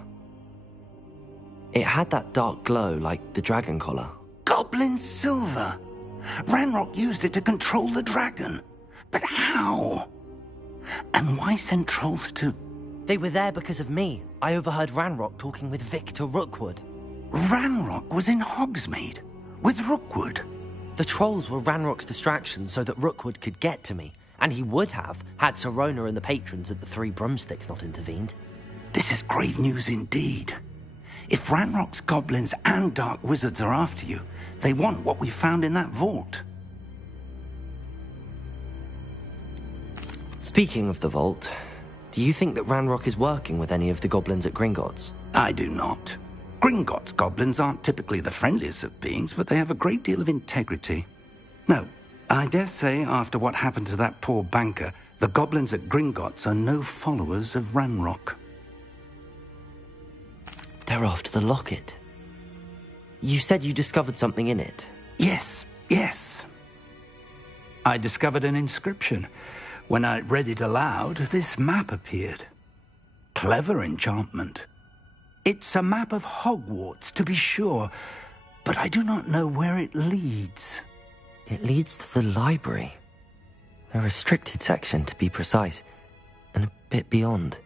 It had that dark glow like the dragon collar. Goblin silver! Ranrock used it to control the dragon. But how? And why send trolls to... They were there because of me. I overheard Ranrock talking with Victor Rookwood. Ranrock was in Hogsmeade? With Rookwood? The trolls were Ranrock's distraction so that Rookwood could get to me. And he would have, had Sirona and the patrons at the Three Broomsticks not intervened. This is grave news indeed. If Ranrock's goblins and dark wizards are after you, they want what we found in that vault. Speaking of the vault, do you think that Ranrock is working with any of the goblins at Gringotts? I do not. Gringotts goblins aren't typically the friendliest of beings, but they have a great deal of integrity. No, I dare say after what happened to that poor banker, the goblins at Gringotts are no followers of Ranrock. They're after the locket. You said you discovered something in it. Yes. I discovered an inscription. When I read it aloud, this map appeared. Clever enchantment. It's a map of Hogwarts, to be sure, but I do not know where it leads. It leads to the library. The restricted section, to be precise, and a bit beyond.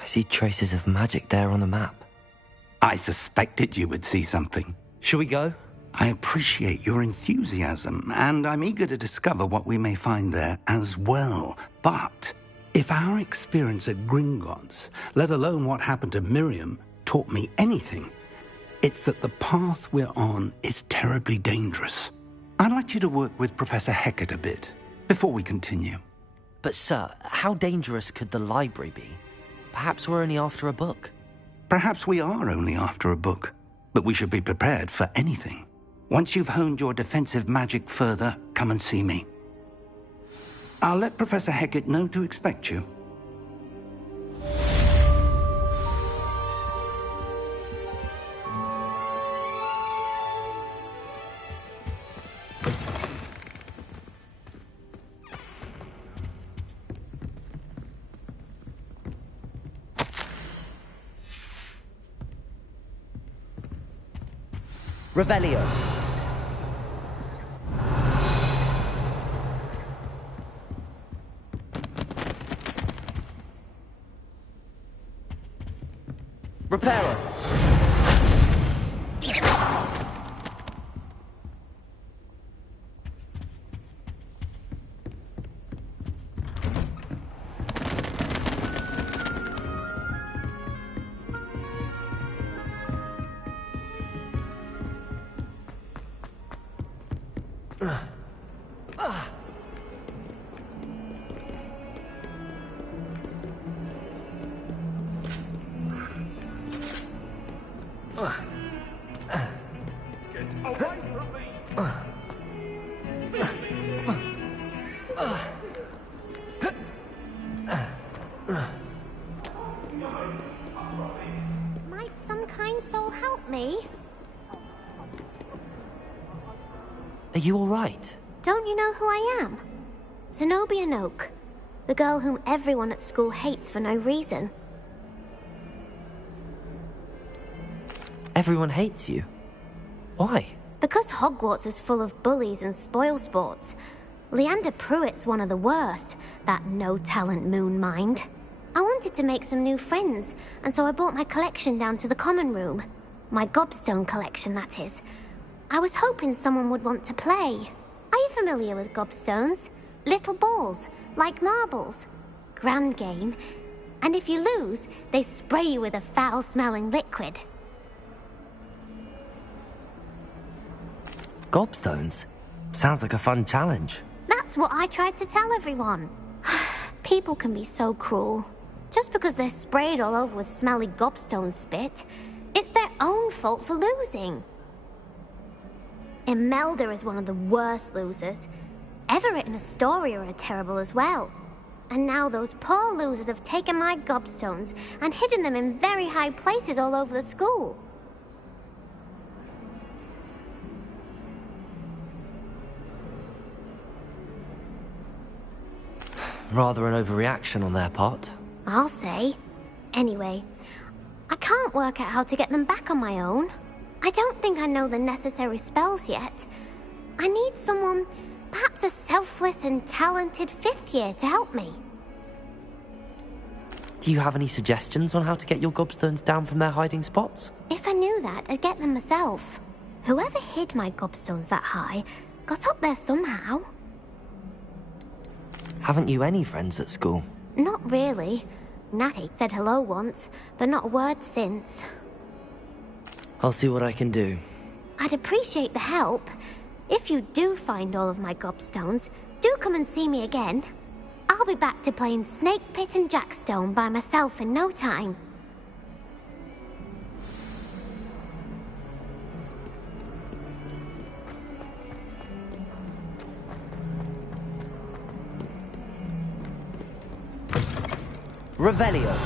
I see traces of magic there on the map. I suspected you would see something. Shall we go? I appreciate your enthusiasm, and I'm eager to discover what we may find there as well. But if our experience at Gringotts, let alone what happened to Miriam, taught me anything, it's that the path we're on is terribly dangerous. I'd like you to work with Professor Hecat a bit before we continue. But sir, how dangerous could the library be? Perhaps we're only after a book. Perhaps we are only after a book, but we should be prepared for anything. Once you've honed your defensive magic further, come and see me. I'll let Professor Hecat know to expect you. Revelio. Reparo. Might some kind soul help me? Are you all right? Don't you know who I am? Zenobia Noak, the girl whom everyone at school hates for no reason. Everyone hates you. Why? Because Hogwarts is full of bullies and spoilsports. Leander Pruitt's one of the worst, that no-talent moon mind. I wanted to make some new friends, and so I brought my collection down to the common room. My gobstone collection, that is. I was hoping someone would want to play. Are you familiar with gobstones? Little balls, like marbles. Grand game. And if you lose, they spray you with a foul-smelling liquid. Gobstones? Sounds like a fun challenge. That's what I tried to tell everyone. People can be so cruel. Just because they're sprayed all over with smelly gobstone spit, it's their own fault for losing. Imelda is one of the worst losers. Everett and Astoria are terrible as well. And now those poor losers have taken my gobstones and hidden them in very high places all over the school. Rather an overreaction on their part. I'll say. Anyway, I can't work out how to get them back on my own. I don't think I know the necessary spells yet. I need someone, perhaps a selfless and talented 5th year to help me. Do you have any suggestions on how to get your gobstones down from their hiding spots? If I knew that, I'd get them myself. Whoever hid my gobstones that high got up there somehow. Haven't you any friends at school? Not really. Natty said hello once, but not a word since. I'll see what I can do. I'd appreciate the help. If you do find all of my gobstones, do come and see me again. I'll be back to playing Snake Pit and Jackstone by myself in no time. Revelio.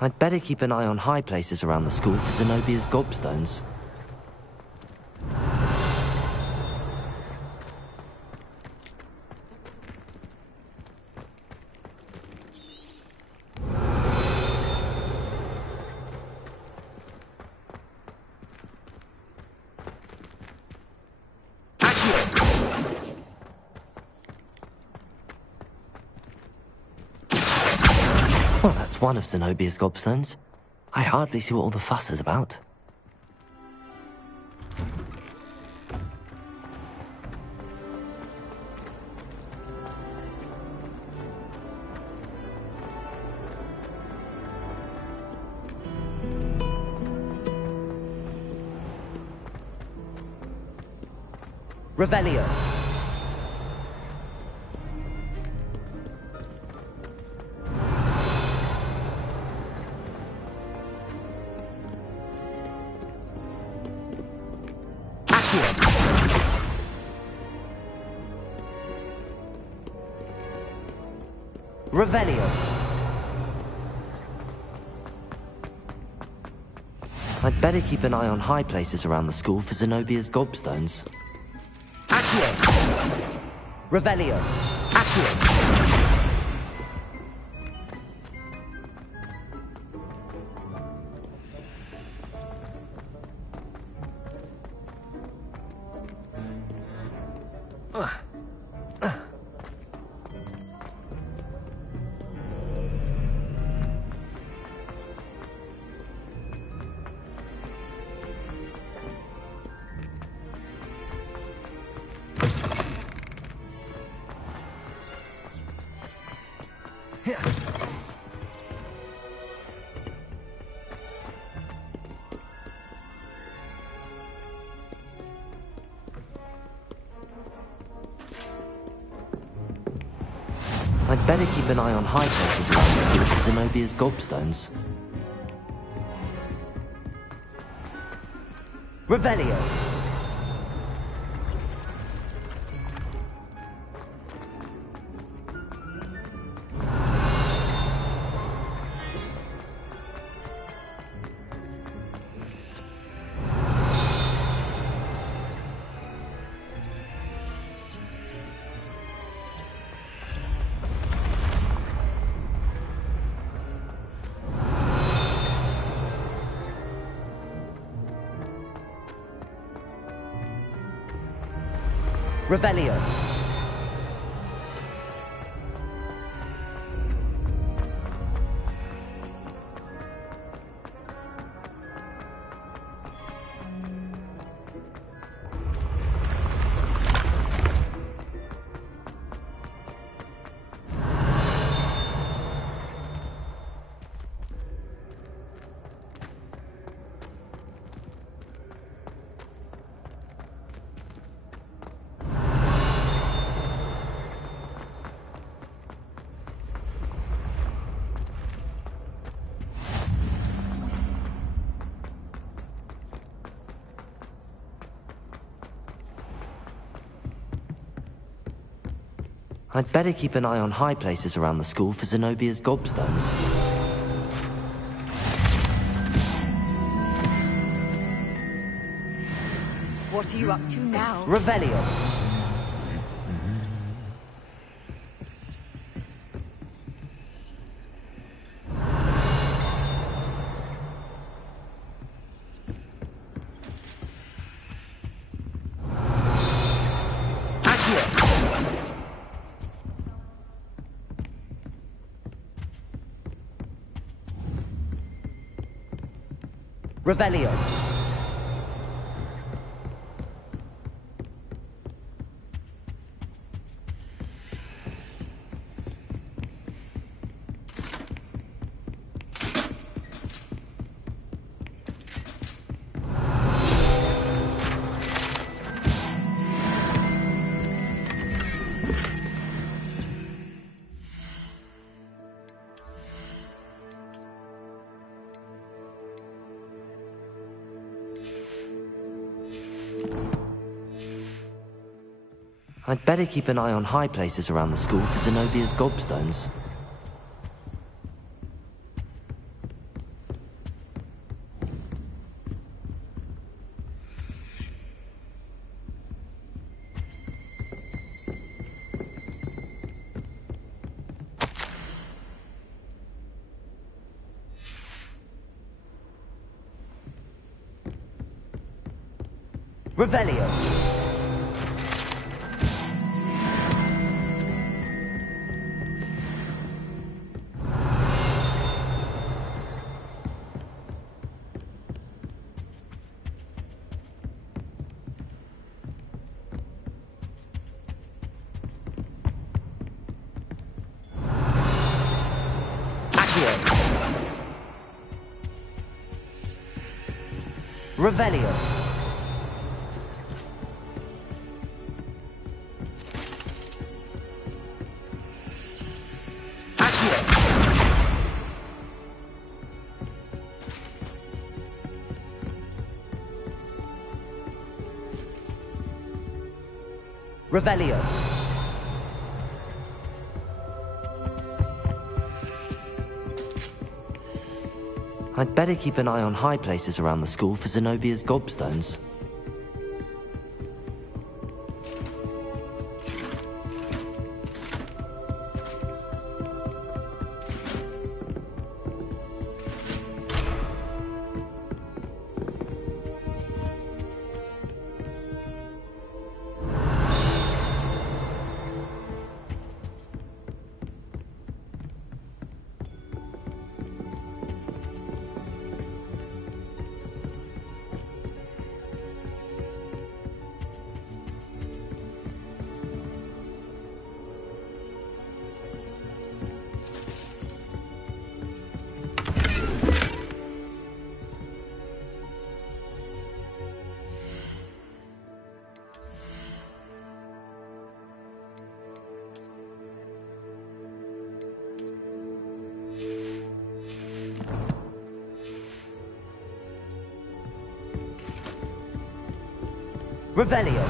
I'd better keep an eye on high places around the school for Zenobia's gobstones. Well, that's one of Zenobia's gobstones. I hardly see what all the fuss is about. Revelio. Revelio. I'd better keep an eye on high places around the school for Zenobia's gobstones. Accio. Revelio. Accio. I'd better keep an eye on high places around the school for Zenobia's gobstones. Revelio. Revelio. I'd better keep an eye on high places around the school for Zenobia's gobstones. What are you up to now? Revelio. Revelio. I'd better keep an eye on high places around the school for Zenobia's gobstones. Revelio. Revelio. Revelio. I'd better keep an eye on high places around the school for Zenobia's gobstones. Revelio.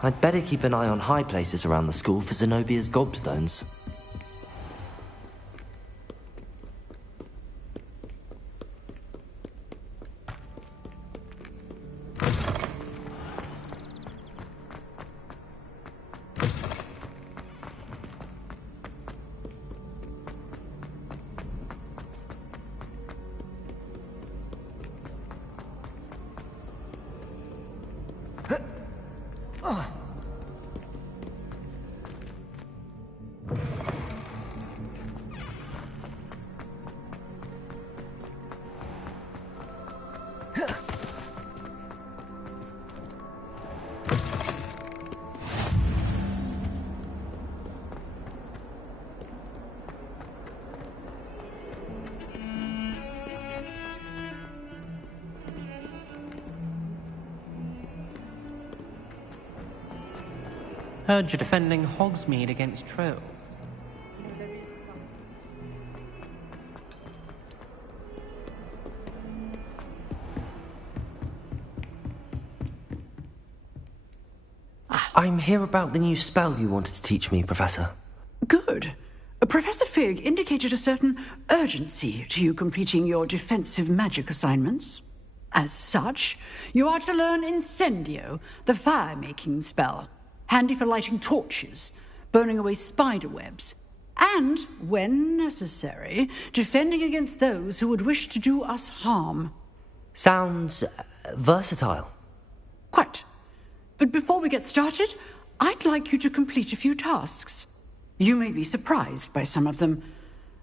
I'd better keep an eye on high places around the school for Zenobia's gobstones. Heard you're defending Hogsmeade against trolls. I'm here about the new spell you wanted to teach me, Professor. Good. Professor Fig indicated a certain urgency to you completing your defensive magic assignments. As such, you are to learn Incendio, the fire-making spell, handy for lighting torches, burning away spider webs, and, when necessary, defending against those who would wish to do us harm. Sounds versatile. Quite. But before we get started, I'd like you to complete a few tasks. You may be surprised by some of them.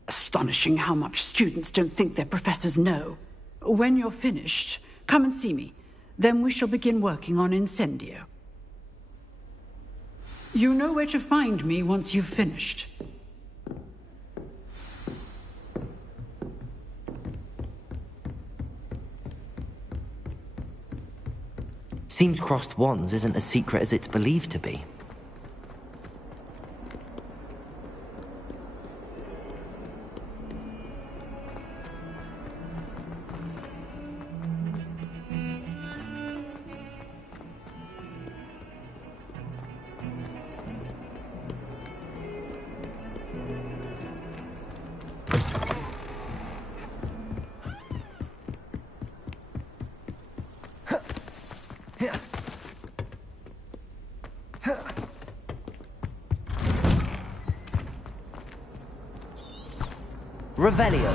Astonishing how much students don't think their professors know. When you're finished, come and see me. Then we shall begin working on Incendio. You know where to find me once you've finished. Seems crossed wands isn't as secret as it's believed to be. Revelio.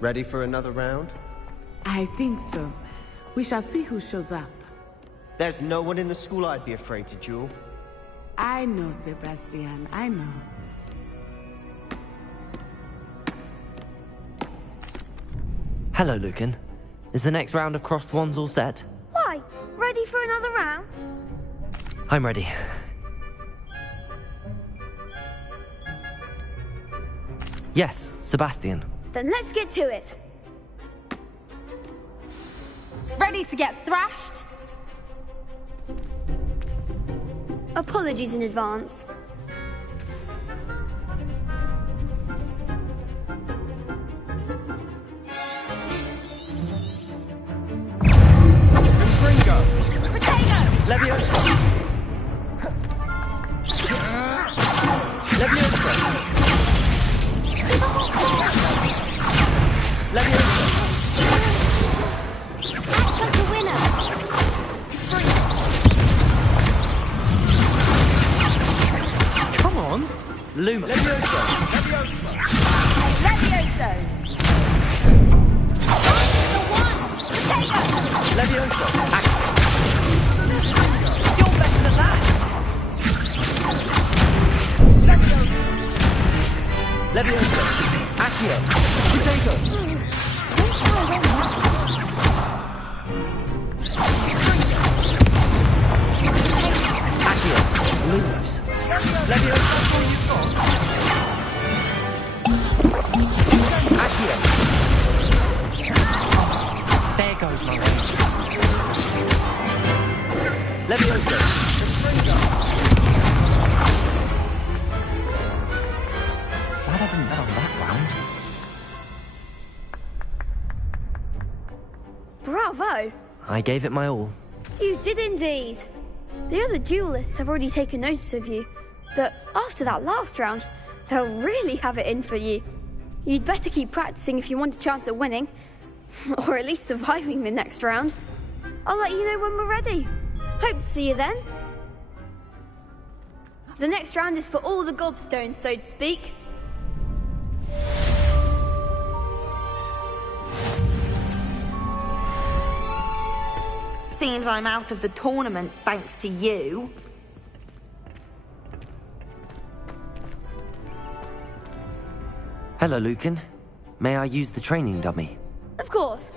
Ready for another round? I think so. We shall see who shows up. There's no one in the school I'd be afraid to duel. I know, Sebastian, I know. Hello, Lucan. Is the next round of crossed wands all set? Why? Ready for another round? I'm ready. Yes, Sebastian. Then let's get to it. Ready to get thrashed? Apologies in advance. Gringo! Potato! Leviosa! Leviosa! Leviosa! That's a winner! Come on! Luma. Leviosa! Leviosa! Levioso! Leviosa! You're better than that! Leviosa! Accio! Potato! Accio! Lumos. Leviosa, that's all you've got? Accio. There goes my range. Leviosa. Glad I didn't bet on that round. Bravo! I gave it my all. You did indeed. The other duelists have already taken notice of you, but after that last round, they'll really have it in for you. You'd better keep practicing if you want a chance at winning, or at least surviving the next round. I'll let you know when we're ready. Hope to see you then. The next round is for all the gobstones, so to speak. Seems I'm out of the tournament thanks to you. Hello, Lucan. May I use the training dummy? Of course.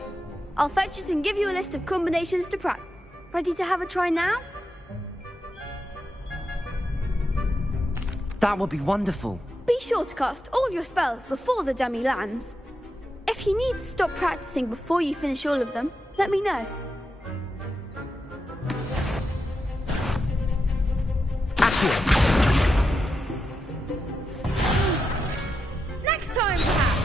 I'll fetch it and give you a list of combinations to practice. Ready to have a try now? That would be wonderful. Be sure to cast all your spells before the dummy lands. If you need to stop practicing before you finish all of them, let me know. Next time, perhaps.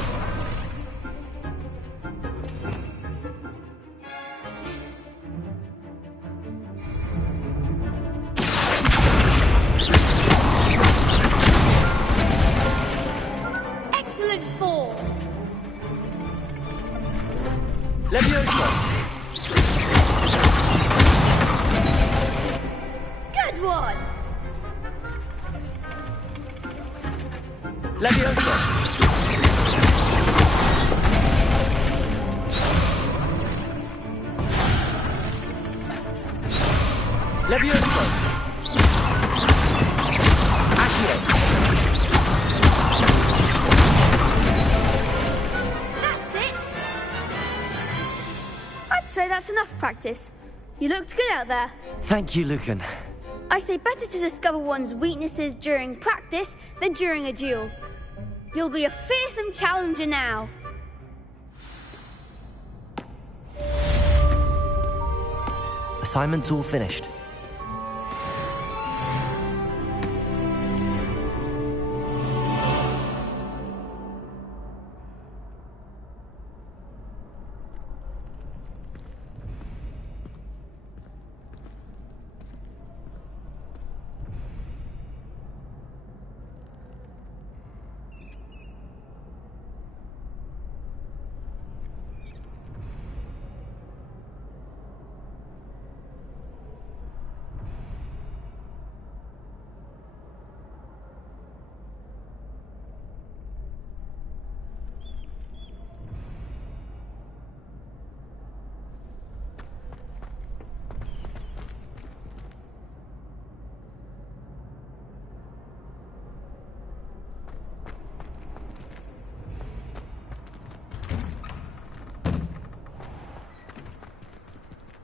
Excellent form. Leviosa. Good one. Leviosa. Leviosa. Accio. That's it. I'd say that's enough practice. You looked good out there. Thank you, Lucan. I say better to discover one's weaknesses during practice than during a duel. You'll be a fearsome challenger now. Assignment's all finished.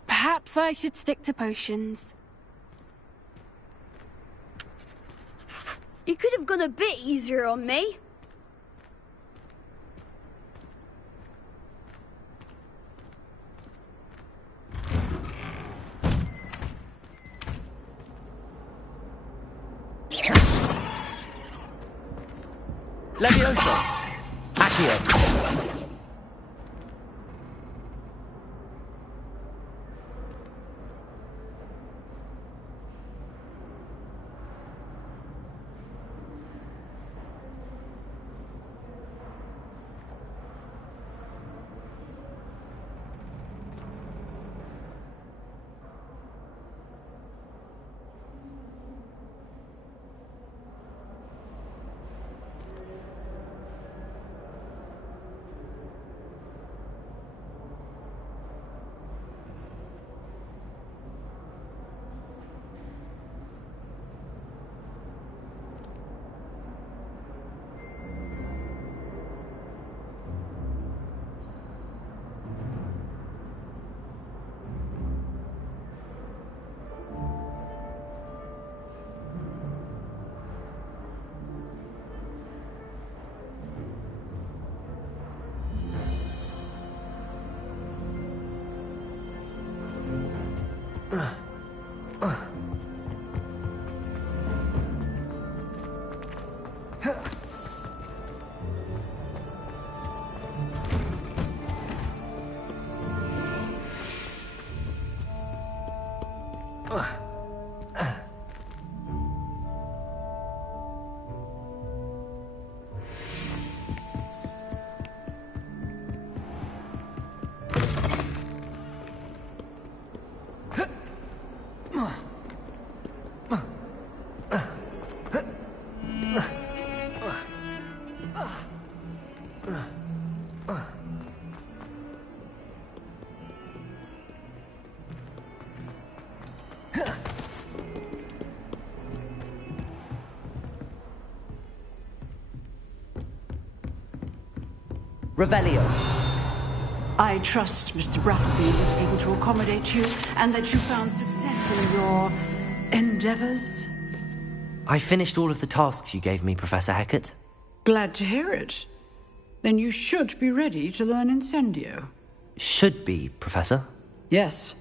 Perhaps I should stick to potions. You could have gone a bit easier on me. Leviosa. Accio. Revelio. I trust Mr. Brattleby was able to accommodate you and that you found success in your endeavors. I finished all of the tasks you gave me, Professor Hecat. Glad to hear it. Then you should be ready to learn Incendio. Should be, Professor. Yes.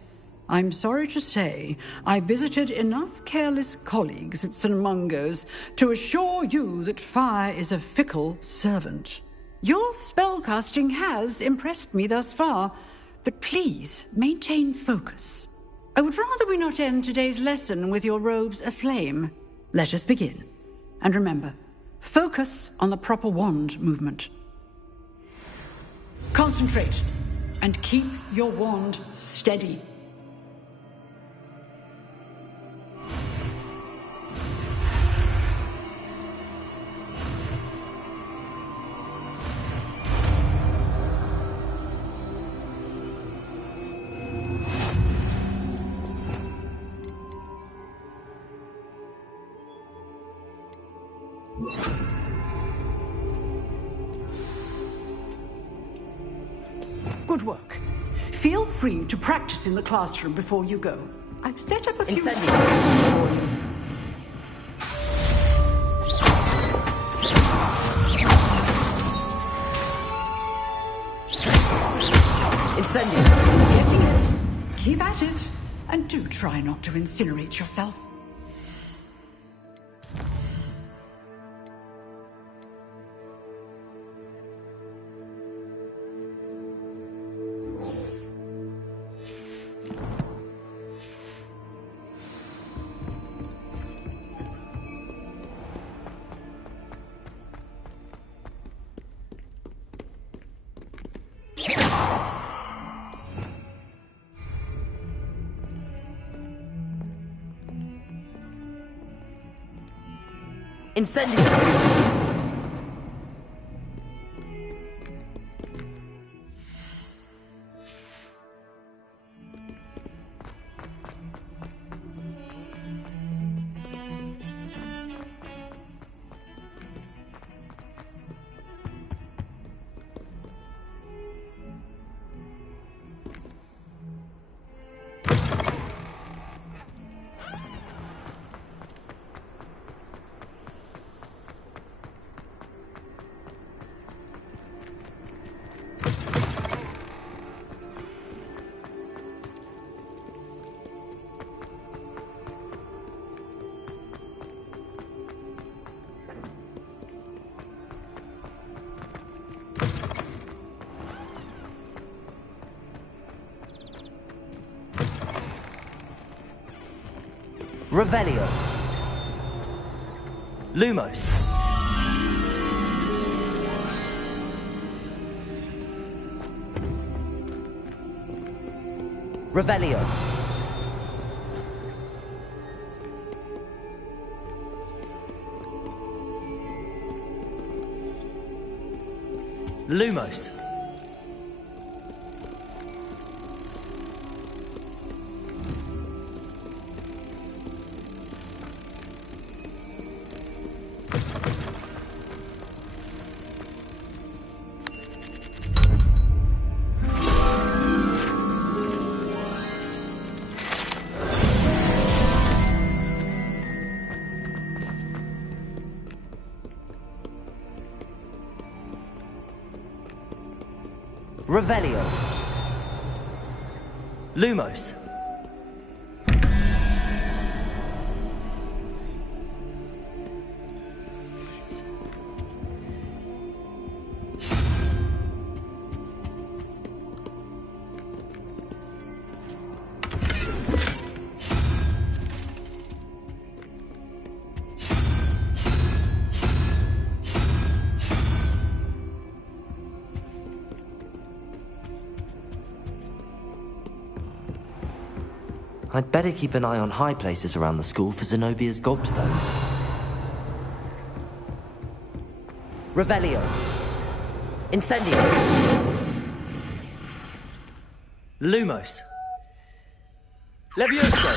I'm sorry to say, I visited enough careless colleagues at St. Mungo's to assure you that fire is a fickle servant. Your spellcasting has impressed me thus far, but please maintain focus. I would rather we not end today's lesson with your robes aflame. Let us begin. And remember, focus on the proper wand movement. Concentrate, and keep your wand steady. Good work. Feel free to practice in the classroom before you go. I've set up a few... Incendio. Incendio. Getting it. Keep at it. And do try not to incinerate yourself. Incendio! Revelio. Lumos. Revelio. Lumos. Revelio. Lumos. I'd better keep an eye on high places around the school for Zenobia's gobstones. Revelio. Incendio. Lumos. Levioso.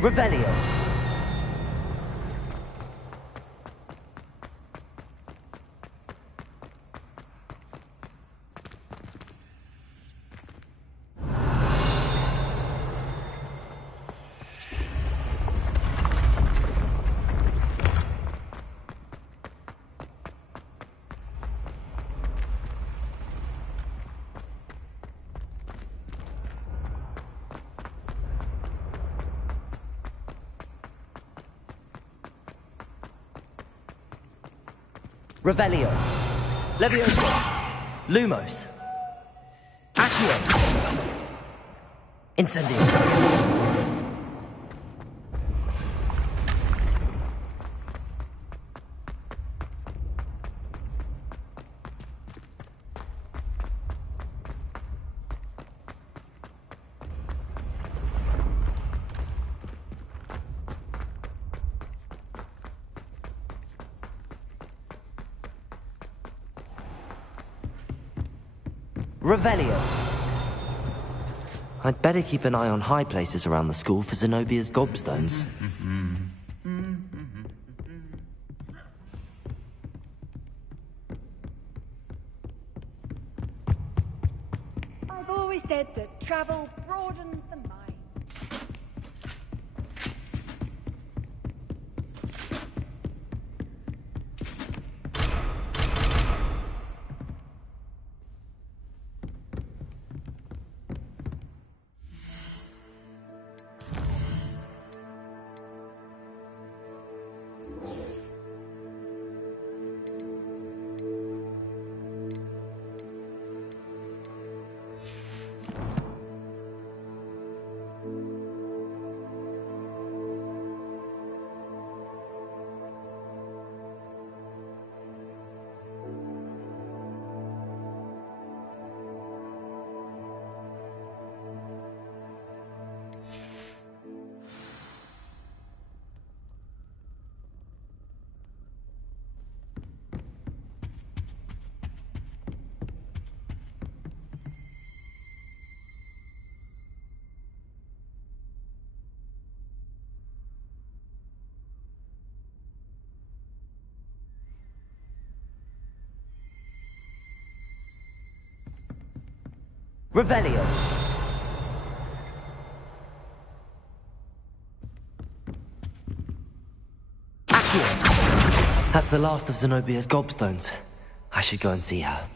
Revelio. Revelio. Leviosa. Lumos. Accio. Incendio. Revelio. I'd better keep an eye on high places around the school for Zenobia's gobstones. I've always said that travel broadens the mind. Revelio. Accio. That's the last of Zenobia's gobstones. I should go and see her.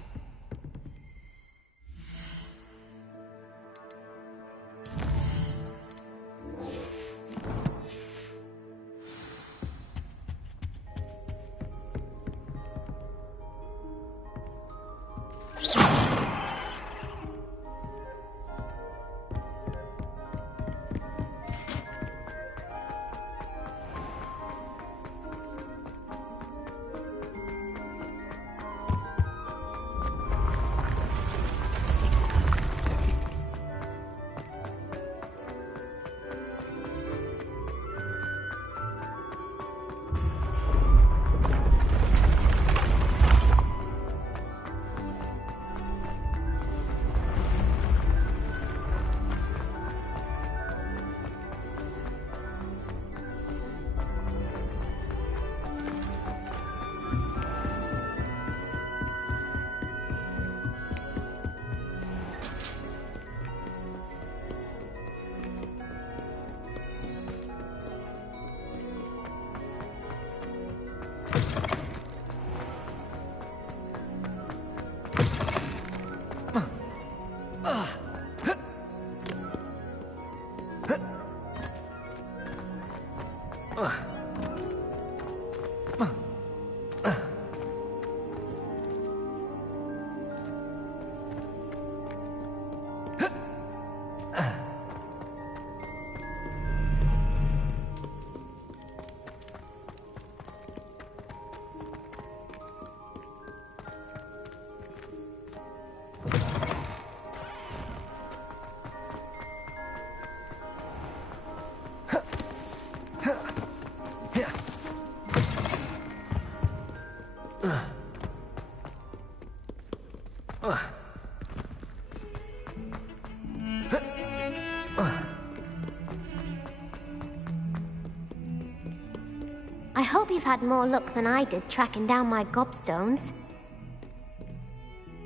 I hope you've had more luck than I did tracking down my gobstones.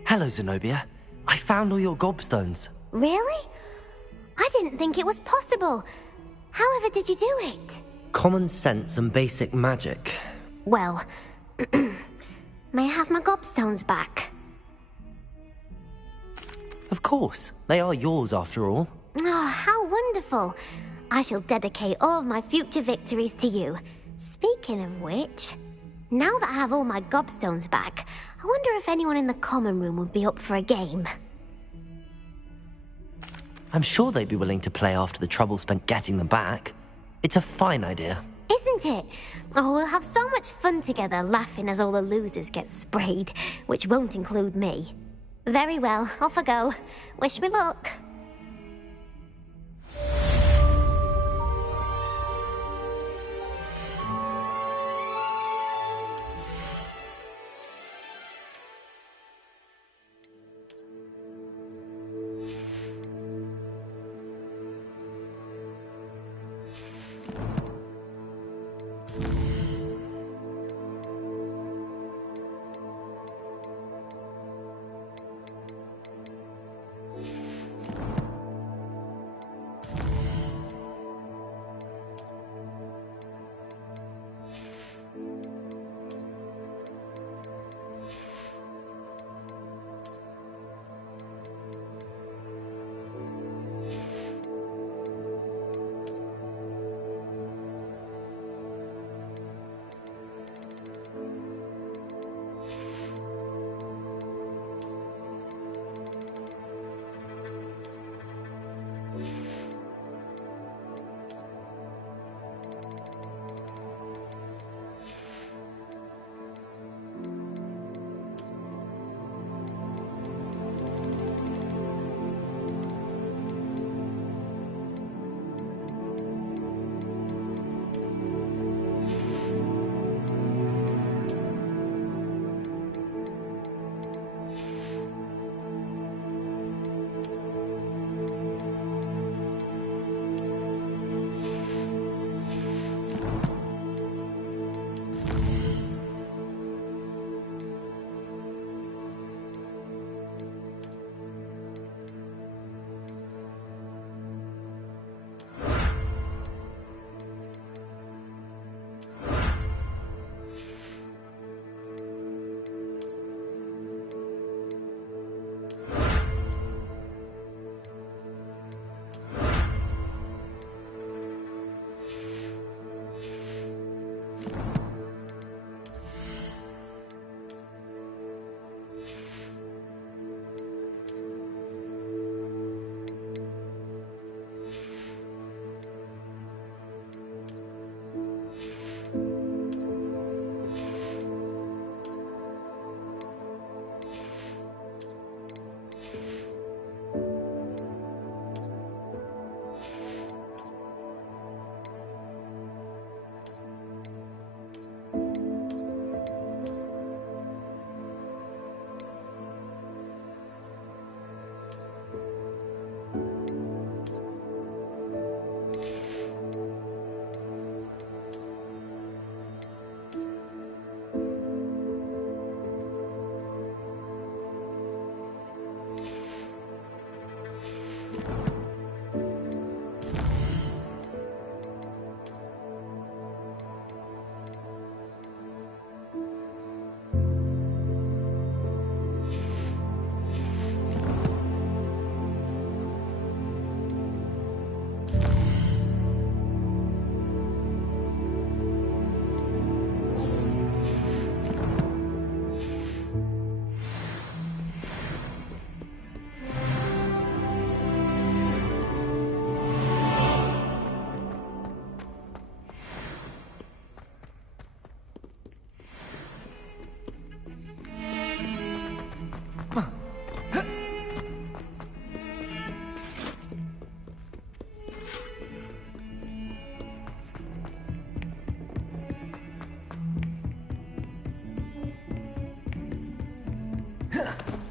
Hello, Zenobia. I found all your gobstones. Really? I didn't think it was possible. However did you do it? Common sense and basic magic. Well, may I have my gobstones back? Of course. They are yours after all. Oh, how wonderful. I shall dedicate all of my future victories to you. Speaking of which, Now that I have all my gobstones back, I wonder if anyone in the common room would be up for a game. I'm sure they'd be willing to play after the trouble spent getting them back. It's a fine idea. Isn't it? Oh, we'll have so much fun together, laughing as all the losers get sprayed, which won't include me. Very well, off I go. Wish me luck.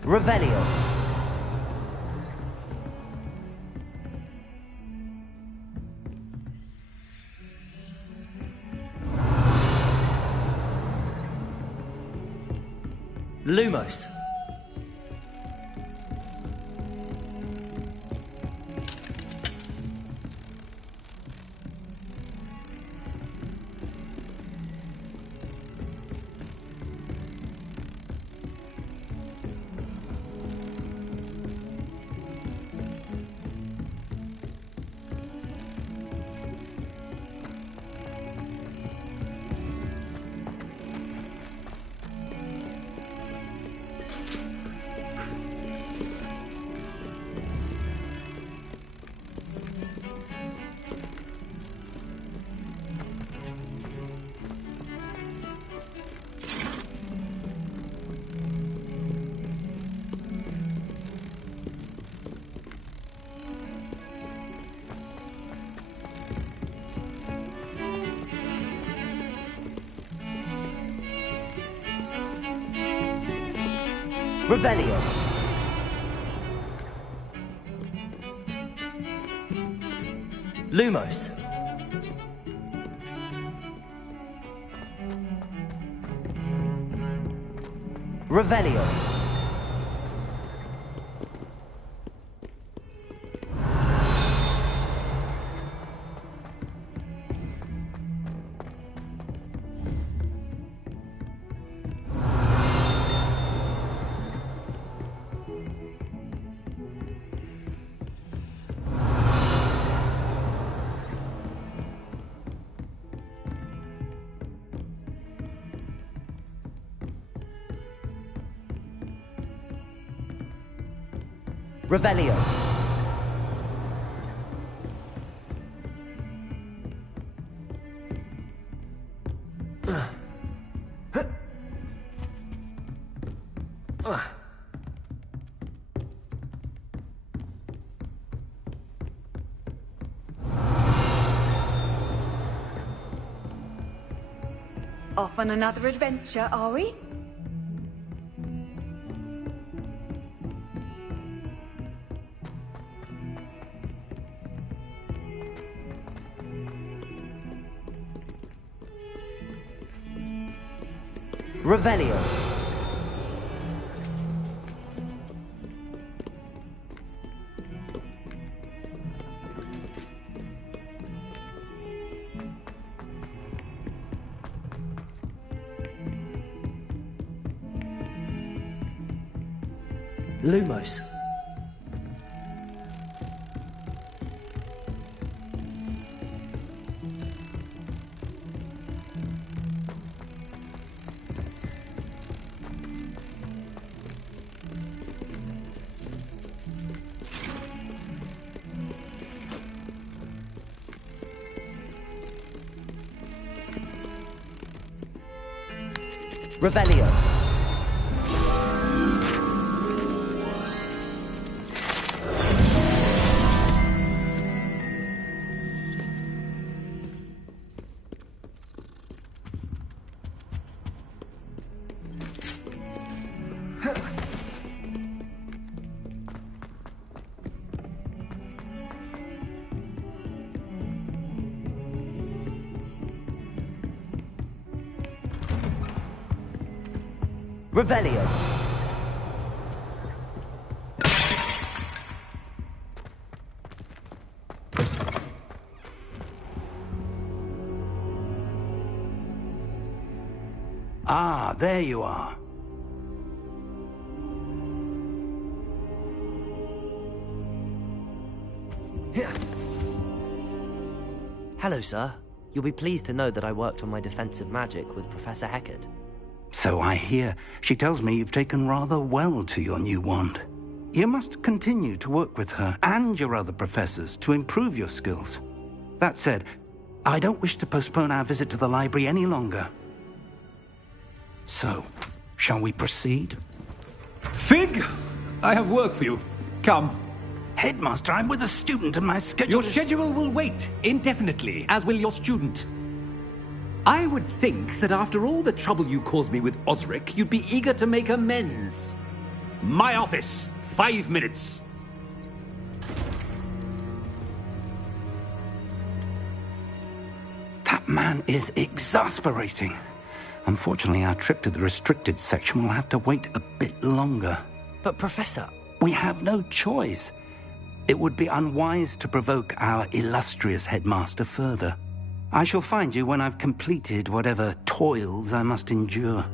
Revelio. Lumos. Revelio. Lumos. Revelio. Revelio. Off on another adventure, are we? Revelio. Lumos. Revelio. Revelio. Ah, there you are. Hello, sir. You'll be pleased to know that I worked on my defensive magic with Professor Heckard. So I hear. She tells me you've taken rather well to your new wand. You must continue to work with her and your other professors to improve your skills. That said, I don't wish to postpone our visit to the library any longer. So, shall we proceed? Fig! I have work for you. Come. Headmaster, I'm with a student and my schedule Your schedule will wait indefinitely, as will your student. I would think that after all the trouble you caused me with Osric, you'd be eager to make amends. My office, 5 minutes. That man is exasperating. Unfortunately, our trip to the restricted section will have to wait a bit longer. But, Professor... We have no choice. It would be unwise to provoke our illustrious headmaster further. I shall find you when I've completed whatever toils I must endure.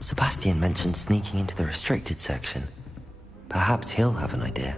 Sebastian mentioned sneaking into the restricted section. Perhaps he'll have an idea.